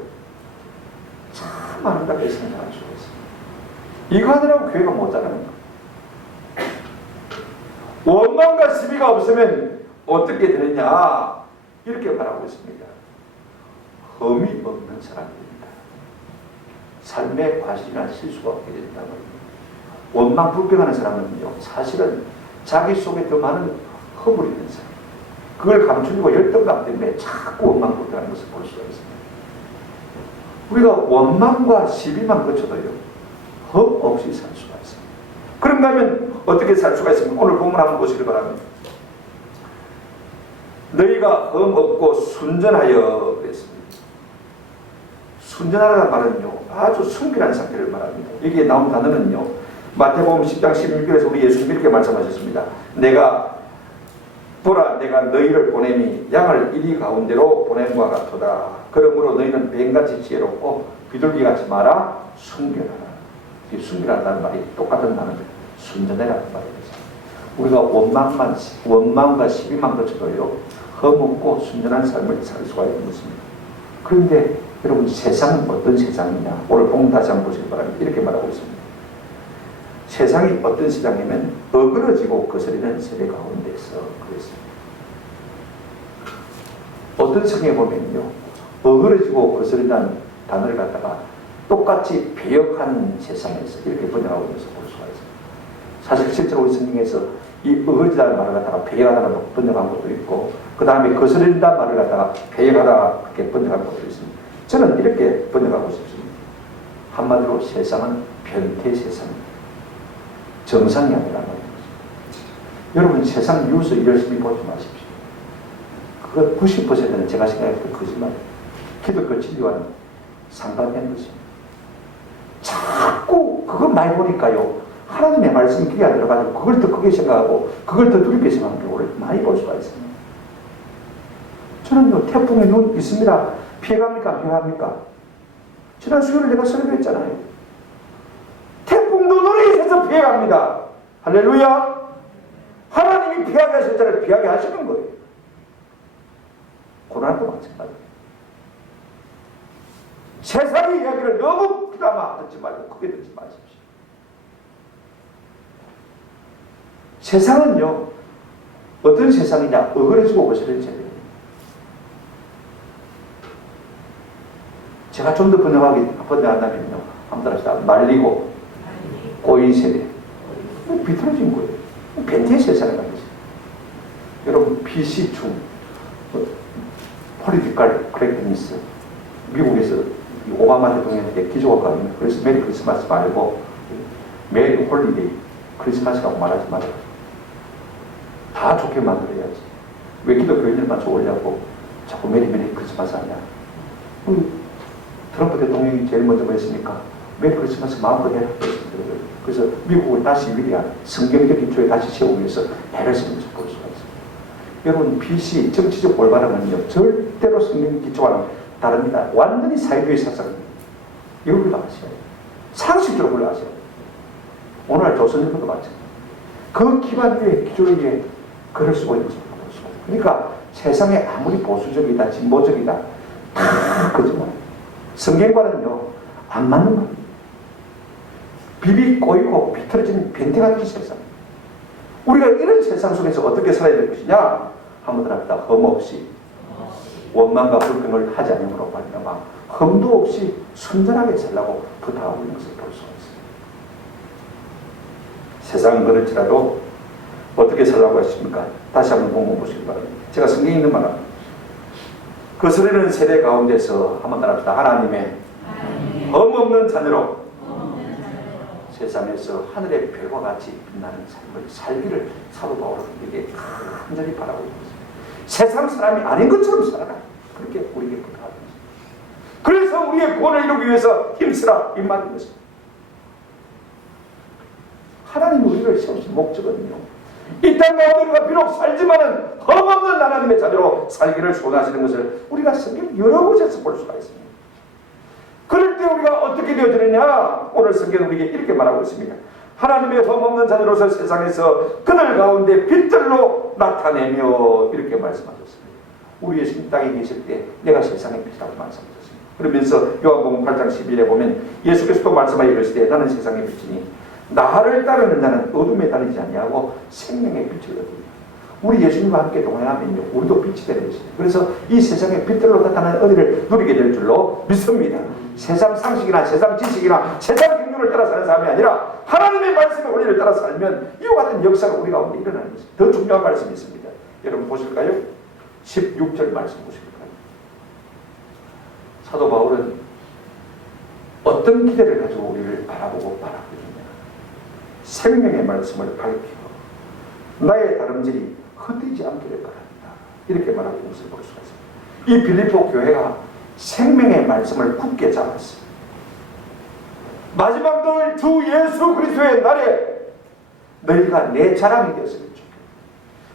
참 아름답게 성장할 수가 있습니다. 이거 하느라고 교회가 못 자라는 거예요. 원망과 시비가 없으면 어떻게 되느냐, 이렇게 말하고 있습니다. 흠이 없는 사람입니다. 삶의 과실이나 실수가 없게 된다고 합니다. 원망 불평하는 사람은요, 사실은 자기 속에 더 많은 허물이 있는 사람, 그걸 감추려고 열등감 때문에 자꾸 원망 불평하는 것을 볼 수가 있습니다. 우리가 원망과 시비만 거쳐도요, 흠 없이 살 수가 있습니다. 그런가 하면 어떻게 살 수가 있습니까? 오늘 본문 한번 보시기 바랍니다. 너희가 흠 없고 순전하여 그랬습니다. 순전하라는 말은요, 아주 순결한 상태를 말합니다. 여기에 나온 단어는요, 마태복음 10장 16절에서 우리 예수님이 이렇게 말씀하셨습니다. 보라, 내가 너희를 보냄이 양을 이리 가운데로 보냄과 같도다. 그러므로 너희는 뱀같이 지혜롭고 비둘기같이 말아 순결하라. 이 순결하다는 말이 똑같은 단어입니다. 순전해라는 말입니다. 우리가 원망과 시비만 거쳐도요, 흠없고 순전한 삶을 살 수가 있는 것입니다. 그런데 여러분, 세상은 어떤 세상이냐? 오늘 본문 다시 한번 보시기 바랍니다. 이렇게 말하고 있습니다. 세상이 어떤 세상이면 어그러지고 거스리는 세대 가운데서 그랬습니다. 어떤 성에 보면요, 어그러지고 거스린다는 단어를 갖다가 똑같이 배역한 세상에서 이렇게 번역하고 있는 것을 볼 수가 있습니다. 사실 실제로 우리 성경에서 이 어그러지다는 말을 갖다가 배역하다가 번역한 것도 있고, 그 다음에 거스린다는 말을 갖다가 배역하다가 그렇게 번역한 것도 있습니다. 저는 이렇게 번역하고 싶습니다. 한마디로 세상은 변태 세상입니다. 정상이 아니라 말입니다. 여러분, 세상 뉴스 열심히 보지 마십시오. 그거 90%는 제가 생각할 때 거짓말이에요. 기독교 진리와는 상반된 것입니다. 자꾸 그거 많이 보니까요, 하나님의 말씀이 귀에 안 들어가지고 그걸 더 크게 생각하고 그걸 더 두렵게 생각하는 경우를 많이 볼 수가 있습니다. 저는요, 태풍에 눈 있습니다. 피해갑니까? 피해갑니까? 지난 수요일에 내가 설교했잖아요. 태풍도 눈이 있어서 피해갑니다. 할렐루야. 하나님이 피하게 하셨잖아요. 피하게 하시는 거예요. 고난도 마찬가지예요. 세상의 이야기를 너무 부담아 듣지 말고 크게 듣지 마십시오. 세상은요, 어떤 세상이냐? 어그러지고 거스르는 세상입니다. 제가 좀 더 번역한다면요, 한번 따라합시다. 말리고 꼬인 세대, 비틀어진 거예요. 변태 세상이라는 거죠. 여러분, BC 중 폴리티컬 크랙니스, 미국에서 오바마 대통령한테 기조가 가면, 그래서 메리 크리스마스 말고 메리 홀리데이, 크리스마스라고 말하지 말아요. 다 좋게 만들어야지. 왜 기독교인들만 좋으려고 자꾸 메리 크리스마스 하냐? 트럼프 대통령이 제일 먼저 했으니까 메리 크리스마스 마음껏 해라. 그래서 미국을 다시 위대한 성경적 기초에 다시 세우기 위해서 애를 쓰는 것을 볼 수가 있습니다. 여러분, BC 정치적 올바름은요, 절대로 성경 기초와는 다릅니다. 완전히 사회주의 사상입니다. 이걸 아셔야 돼요. 상식적으로 아셔야 돼요. 오늘 조선일보도 마찬가지입니다. 그 기반 위에, 기조 위에 글을 쓰고 있는 것을 볼 수가 있어요. 그러니까 세상에 아무리 보수적이다, 진보적이다, 다 거짓말이에요. 성경과는요, 안 맞는 겁니다. 비비 꼬이고 비틀어진 변태 같은 세상. 우리가 이런 세상 속에서 어떻게 살아야 될 것이냐? 한번 들합니다. 흠 없이 원망과 불평을 하지 않으므로 말미암아 흠도 없이 순전하게 살라고 부탁하고 있는 것을 볼 수가 있습니다. 세상은 그렇지라도 어떻게 살라고 했습니까? 다시 한번 본문 보시기 바랍니다. 제가 성경에 있는 말은 거스르는 세대 가운데서 한번 따라합시다. 하나님의 흠 없는 자녀로 세상에서 하늘의 별과 같이 빛나는 삶을 살기를 사도 바울은 우리에게 간절히 바라고 있습니다. 세상 사람이 아닌 것처럼 살아라. 그렇게 우리에게 부탁합니다. 그래서 우리의 구원을 이루기 위해서 힘쓰라 이 말인 것입니다. 하나님이 우리를 세우신 목적은요, 이 땅 가운데 우리가 비록 살지만은 흠없는 하나님의 자녀로 살기를 소원하시는 것을 우리가 성경 여러 곳에서 볼 수가 있습니다. 그럴 때 우리가 어떻게 되어지느냐? 오늘 성경은 우리에게 이렇게 말하고 있습니다. 하나님의 흠없는 자녀로서 세상에서 그들 가운데 빛들로 나타내며 이렇게 말씀하셨습니다. 우리 예수님 땅에 계실 때 내가 세상의 빛이라고 말씀하셨습니다. 그러면서 요한복음 8장 11에 보면 예수께서도 말씀하여 이르시되 나는 세상의 빛이니 나를 따르는 자는 어둠에 다니지 아니하고 생명의 빛을 얻으리라. 우리 예수님과 함께 동행하면요, 우리도 빛이 되는 것입니다. 그래서 이 세상의 빛들로 나타나는 은혜를 누리게 될 줄로 믿습니다. 세상 상식이나 세상 지식이나 세상 경륜을 따라 사는 사람이 아니라 하나님의 말씀의 원리를 따라 살면 이와 같은 역사가 우리 가운데 일어나는 것입니다. 더 중요한 말씀이 있습니다. 여러분 보실까요? 16절 말씀 보실까요? 사도 바울은 어떤 기대를 가지고 우리를 바라보고 있느냐? 생명의 말씀을 밝히고 나의 다름질이 헛되지 않기를 바랍니다. 이렇게 말하고 있는 것을 볼 수가 있습니다. 이 빌립보 교회가 생명의 말씀을 굳게 잡았어요. 마지막 날 주 예수 그리스도의 날에 너희가 내 자랑이 되었으면 좋겠다.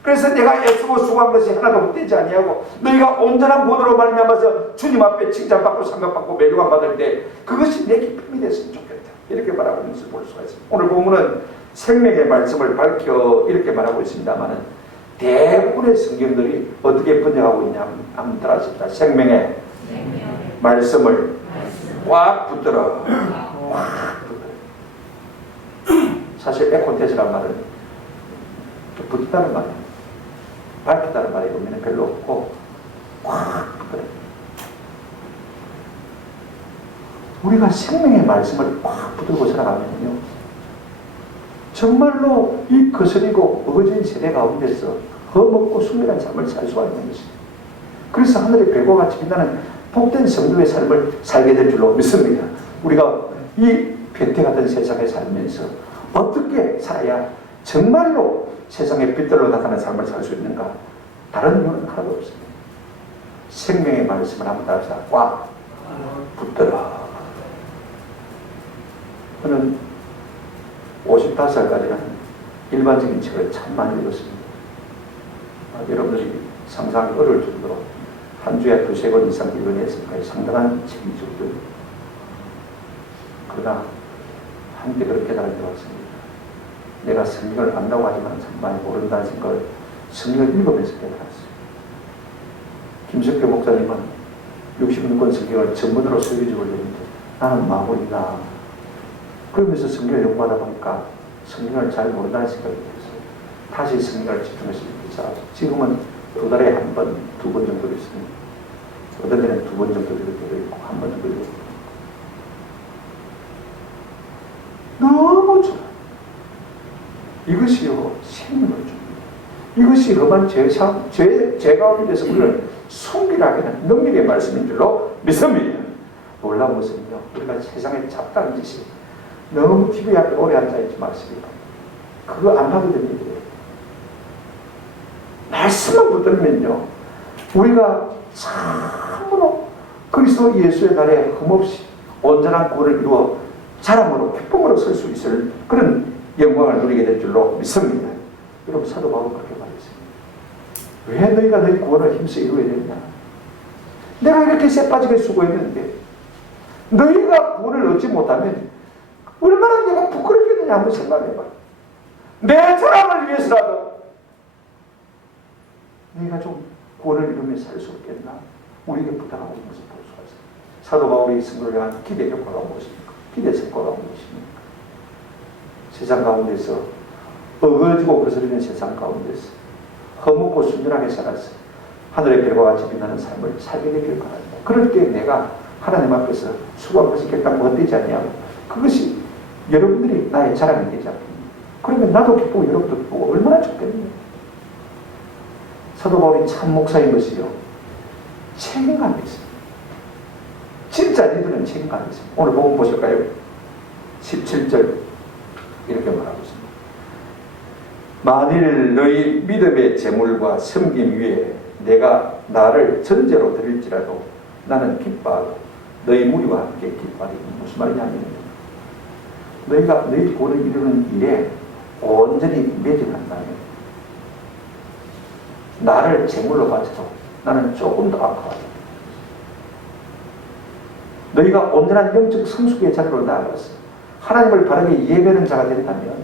그래서 내가 애쓰고 수고한 것이 하나도 헛되지 아니하고 너희가 온전한 본으로 말미암아서 주님 앞에 칭찬받고 상급받고 매료감 받을 때 그것이 내 기쁨이 됐으면 좋겠다. 이렇게 말하고 있는 것을 볼 수가 있습니다. 오늘 본문은 생명의 말씀을 밝혀 이렇게 말하고 있습니다만은 대부분의 성경들이 어떻게 번역하고 있냐 한번 따라합시다. 생명의 말씀을 꽉 붙들어. 꽉 붙들어. 사실 에콘테스라는 말은 붙다는 말이에요. 밝혔다는 말의 의미는 별로 없고 꽉 붙들어. 우리가 생명의 말씀을 꽉 붙들고 살아가면요, 정말로 이 거스리고 어거진 세대 가운데서 험없고 순결한 삶을 살 수가 있는 것입니다. 그래서 하늘의 별과 같이 빛나는 복된 성도의 삶을 살게 될 줄로 믿습니다. 우리가 이 변태 같은 세상에 살면서 어떻게 살아야 정말로 세상의 빛들로 나타나는 삶을 살 수 있는가? 다른 이유는 하나도 없습니다. 생명의 말씀을 한번 따라서 꽉 붙들어. 저는 55살까지는 일반적인 책을 참 많이 읽었습니다. 여러분들이 상상이 어려울 정도로 한 주에 2-3권 이상 읽어냈을까요? 상당한 책이죠. 그러나 한때 그렇게 깨달은 것 같습니다. 내가 성경을 안다고 하지만 참 많이 모른다는 생각을 성경을 읽으면서 깨달았어요. 김석교 목사님은 66권 성경을 전문으로 소유적으로 읽는데 나는 마구이나 그러면서 성경을 연구하다 보니까 성경을 잘 모른다는 생각이 들었어요. 다시 성경을 집중해서 읽자. 지금은 2달에 1번, 2번 정도 읽습니다. 어떤 때는 2번 정도 읽고 1번 정도 읽고 너무 좋아요. 이것이요 생명을 줍니다. 이것이 험한 죄 가운데서 우리를 순결하게 하는 능력의 말씀인 줄로 믿습니다. 놀라운 것은요, 우리가 세상에 잡다한 짓이 너무 TV 앞에 오래 앉아있지 마시고 그거 안 하게 됩니다. 말씀만 붙들면요, 우리가 참으로 그리스도 예수의 날에 흠없이 온전한 구원을 이루어 자랑으로 기쁨으로 설 수 있을 그런 영광을 누리게 될 줄로 믿습니다. 여러분 사도 바울은 그렇게 말했습니다. 왜 너희가 너희 구원을 힘써 이루어야 되느냐? 내가 이렇게 쎄빠지게 수고했는데 너희가 구원을 얻지 못하면 얼마나 내가 부끄럽겠느냐 한번 생각해봐. 내 자랑을 위해서라도 너희가 좀 구원을 이루며 살 수 없겠나? 우리에게 부탁하고 있는 것을 볼 수가 있습니다. 사도 바울이 성도를 향한 기대 효과가 무엇입니까? 기대 성과가 무엇입니까? 세상 가운데서 어거지고 거스르는 세상 가운데서 허무고 순전하게 살아서 하늘의 별과 같이 빛나는 삶을 살게 되기를 바랍니다. 그럴 때 내가 하나님 앞에서 수고한 것이 객단 헛되지 않냐고, 그것이 여러분들이 나의 자랑이 되지 않겠냐. 그러면 나도 기쁘고 여러분도 기쁘고 얼마나 좋겠느냐. 사도 바울이 참 목사인 것이요, 책임감이 있습니다. 진짜 니들은 책임감이 있습니다. 오늘 복음 보실까요? 17절 이렇게 말하고 있습니다. 만일 너희 믿음의 재물과 섬김 위에 내가 나를 전제로 드릴지라도 나는 기뻐하고 너희 무리와 함께 기뻐하리. 무슨 말이냐면 너희가 너희 구원을 이루는 일에 온전히 매진한다면 나를 제물로 바쳐도 나는 조금 더 아까워요. 너희가 온전한 영적 성숙의 자리로 나아가서 하나님을 바르게 예배하는 자가 된다면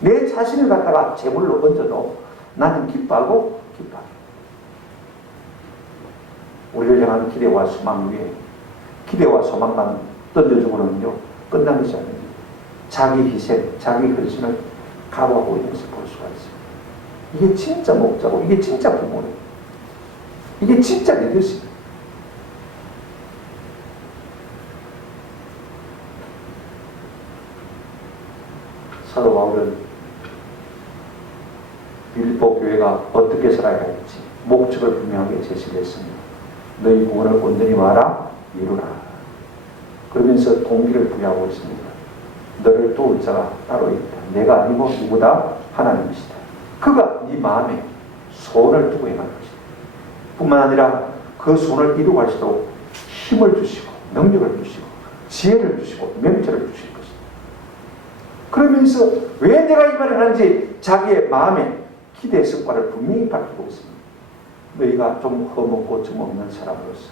내 자신을 갖다가 제물로 얹어도 나는 기뻐하고 기뻐하게. 우리를 향한 기대와 소망 위에 기대와 소망만 던져주고는요 끝난 것이 아닙니다. 자기 희생, 자기 헌신을 각오하고 있는 것을 볼 수가 있습니다. 이게 진짜 목자고 이게 진짜 부모예요. 이게 진짜 리더십이에요. 사도 바울은 빌립보 교회가 어떻게 살아야 할지 목적을 분명하게 제시를 했습니다. 너희 구원을 온전히 말아 이루라. 그러면서 동기를 부여하고 있습니다. 너를 도울 자가 따로 있다. 내가 아니고 누구다? 하나님이시다. 그가 네 마음에 소원을 두고 행할 것이다. 뿐만 아니라 그 소원을 이루고 할 수 있도록 힘을 주시고 능력을 주시고 지혜를 주시고 명철을 주실 것이다. 그러면서 왜 내가 이 말을 하는지 자기의 마음에 기대의 성과를 분명히 밝히고 있습니다. 너희가 좀 허먹고 좀 없는 사람으로서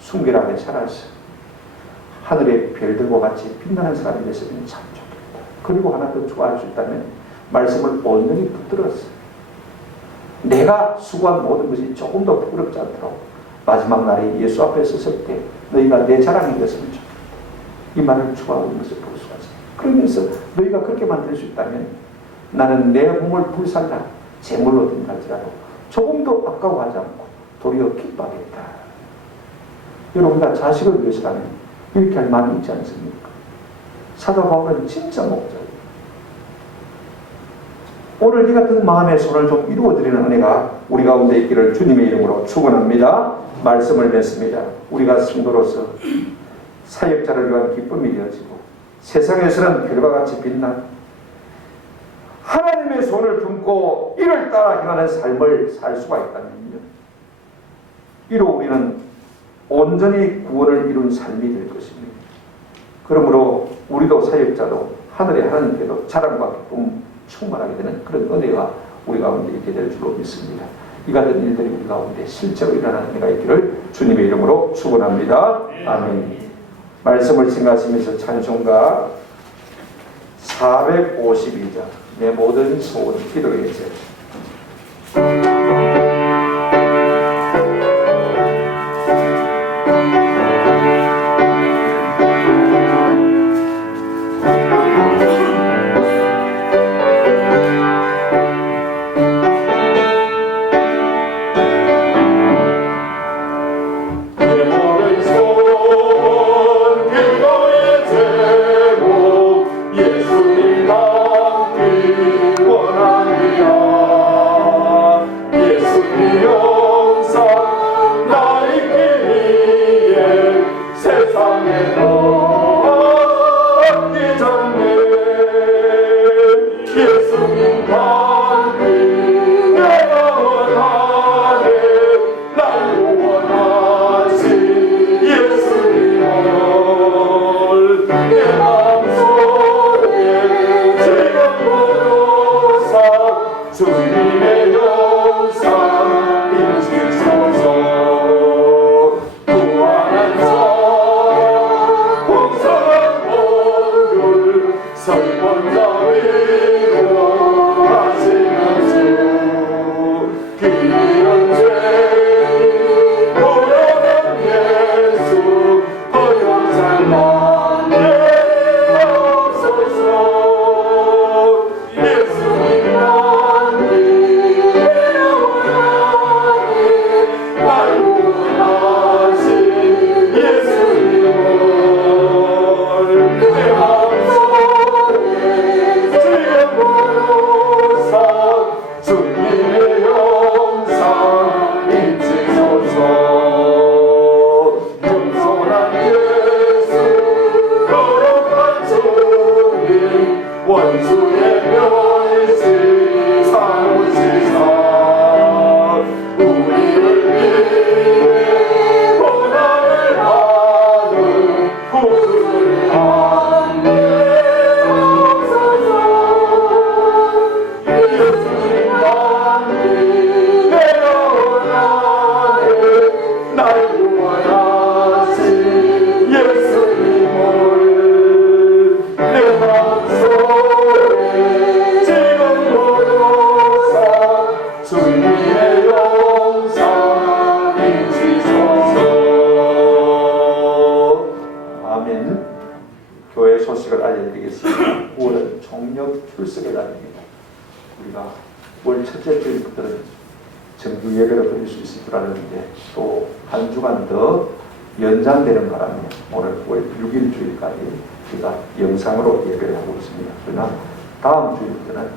순결하게 살아서 하늘의 별들과 같이 빛나는 사람이 됐으면 참 좋겠다. 그리고 하나 더 좋아할 수 있다면 말씀을 온전히 붙들었어. 내가 수고한 모든 것이 조금 더 부끄럽지 않도록 마지막 날에 예수 앞에 섰을 때 너희가 내 자랑이 됐으면 좋겠다. 이 말을 추구하고 있는 것을 볼 수가 있어요. 그러면서 너희가 그렇게 만들 수 있다면 나는 내 몸을 불살라 제물로 든갈지라도 조금 더 아까워하지 않고 도리어 기뻐하겠다. 여러분 다 자식을 위해서라면 이렇게 할 마음이 있지 않습니까? 사도 바울은 진짜 목자예요. 오늘 이 같은 마음의 손을 좀 이루어드리는 은혜가 우리 가운데 있기를 주님의 이름으로 축원합니다. 말씀을 맺습니다. 우리가 성도로서 사역자를 위한 기쁨이 되어지고 세상에서는 별과 같이 빛난 하나님의 손을 품고 이를 따라 행하는 삶을 살 수가 있다면요, 이로 우리는 온전히 구원을 이룬 삶이 될 것입니다. 그러므로 우리도 사역자도 하늘의 하나님께도 자랑과 기쁨 충만하게 되는 그런 은혜가 우리 가운데 있게 될 줄로 믿습니다. 이 같은 일들이 우리 가운데 실제로 일어나는 은혜가 있기를 주님의 이름으로 축원합니다. 아멘. 말씀을 생각하시면서 찬송가 452장 내 모든 소원 기도해 주세요. 우리를 위해 고난을 받은 교회 소식을 알려드리겠습니다. 9월은 총력 출석의 날입니다. 우리가 월 첫째 주일부터는 정규 예배를 드릴 수 있을 줄 알았는데 또 한 주간 더 연장되는 바람에 오늘 9월 6일 주일까지 우리가 영상으로 예배를 하고 있습니다. 그러나 다음 주일부터는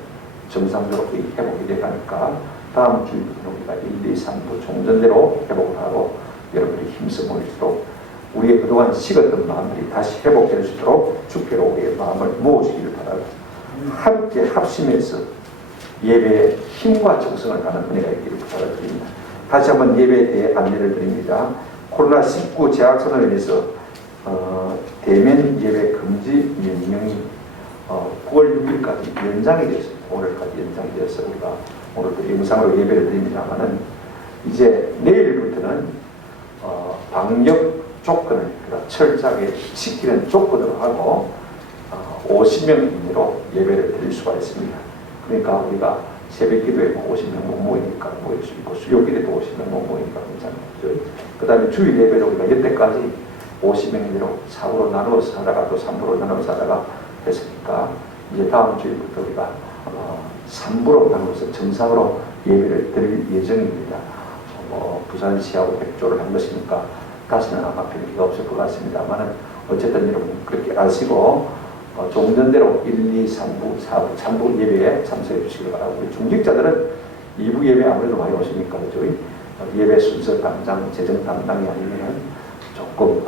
정상적으로 회복이 돼가니까 다음 주일부터는 우리가 1, 2, 3부 종전대로 회복을 하고 여러분이 힘써 모일수록 우리의 그동안 식었던 마음들이 다시 회복될 수 있도록 주께로 우리의 마음을 모으시기를 바라고 함께 합심해서 예배에 힘과 정성을 가는 은혜가 있기를 부탁드립니다. 다시 한번 예배에 대해 안내를 드립니다. 코로나19 재확산으로 인해서 대면 예배 금지 명령이 9월 6일까지 연장이 되었습니다. 오늘까지 연장이 되어서 우리가 오늘도 영상으로 예배를 드립니다만은 이제 내일부터는 방역 조건을 철저하게 지키는 조건으로 하고 50명 이내로 예배를 드릴 수가 있습니다. 그러니까 우리가 새벽 기도에 50명 못 모이니까 모일 수 있고 수요 기도에도 50명 못 모이니까 괜찮죠. 그 다음에 주일 예배를 우리가 여태까지 50명 이내로 4부로 나누어서 하다가 또 3부로 나누어서 하다가 했으니까 이제 다음 주일부터 우리가 3부로 나누어서 정상으로 예배를 드릴 예정입니다. 부산시하고 협조를 한 것이니까 다시는 아마 변기가 없을 것 같습니다만 어쨌든 여러분 그렇게 아시고 종전대로 1, 2, 3부, 4부, 3부 예배에 참석해 주시길 바라고 우리 중직자들은 2부 예배 아무래도 많이 오시니까 저희 예배 순서 담당, 재정 담당이 아니면 조금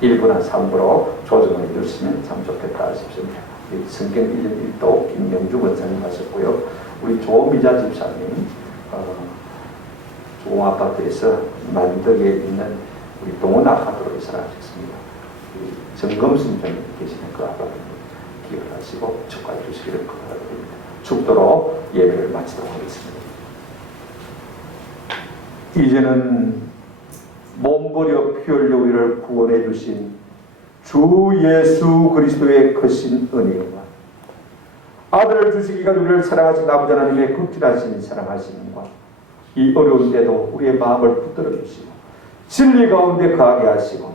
1부나 3부로 조정을 해주시면 참 좋겠다 싶습니다. 성경 1년 1도 김영주 원사님 하셨고요. 우리 조미자 집사님 조아파트에서 만덕에 있는 우리 동원 아파트로 이사를 하셨습니다. 정검순 전 계시는 그 아파트를 기억하시고 축하해 주시기를 부탁드립니다. 축도로 예배를 마치도록 하겠습니다. 이제는 몸버려 피 흘려 우리를 구원해 주신 주 예수 그리스도의 크신 은혜와 아들을 주시기가 우리를 사랑하신 아버지 하나님의 극진하신 사랑하심과 이 어려운 때도 우리의 마음을 붙들어 주시고 진리 가운데 거하게 하시고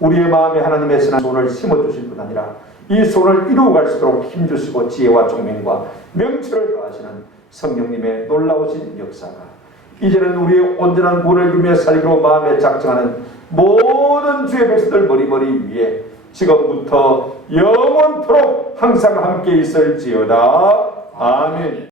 우리의 마음에 하나님의 선한 손을 심어주실 뿐 아니라 이 손을 이루어갈 수 있도록 힘주시고 지혜와 총명과 명철을 더하시는 성령님의 놀라우신 역사가 이제는 우리의 온전한 구원을 이루며 살기로 마음에 작정하는 모든 주의 백성들 머리머리 위에 지금부터 영원토록 항상 함께 있을지어다. 아멘.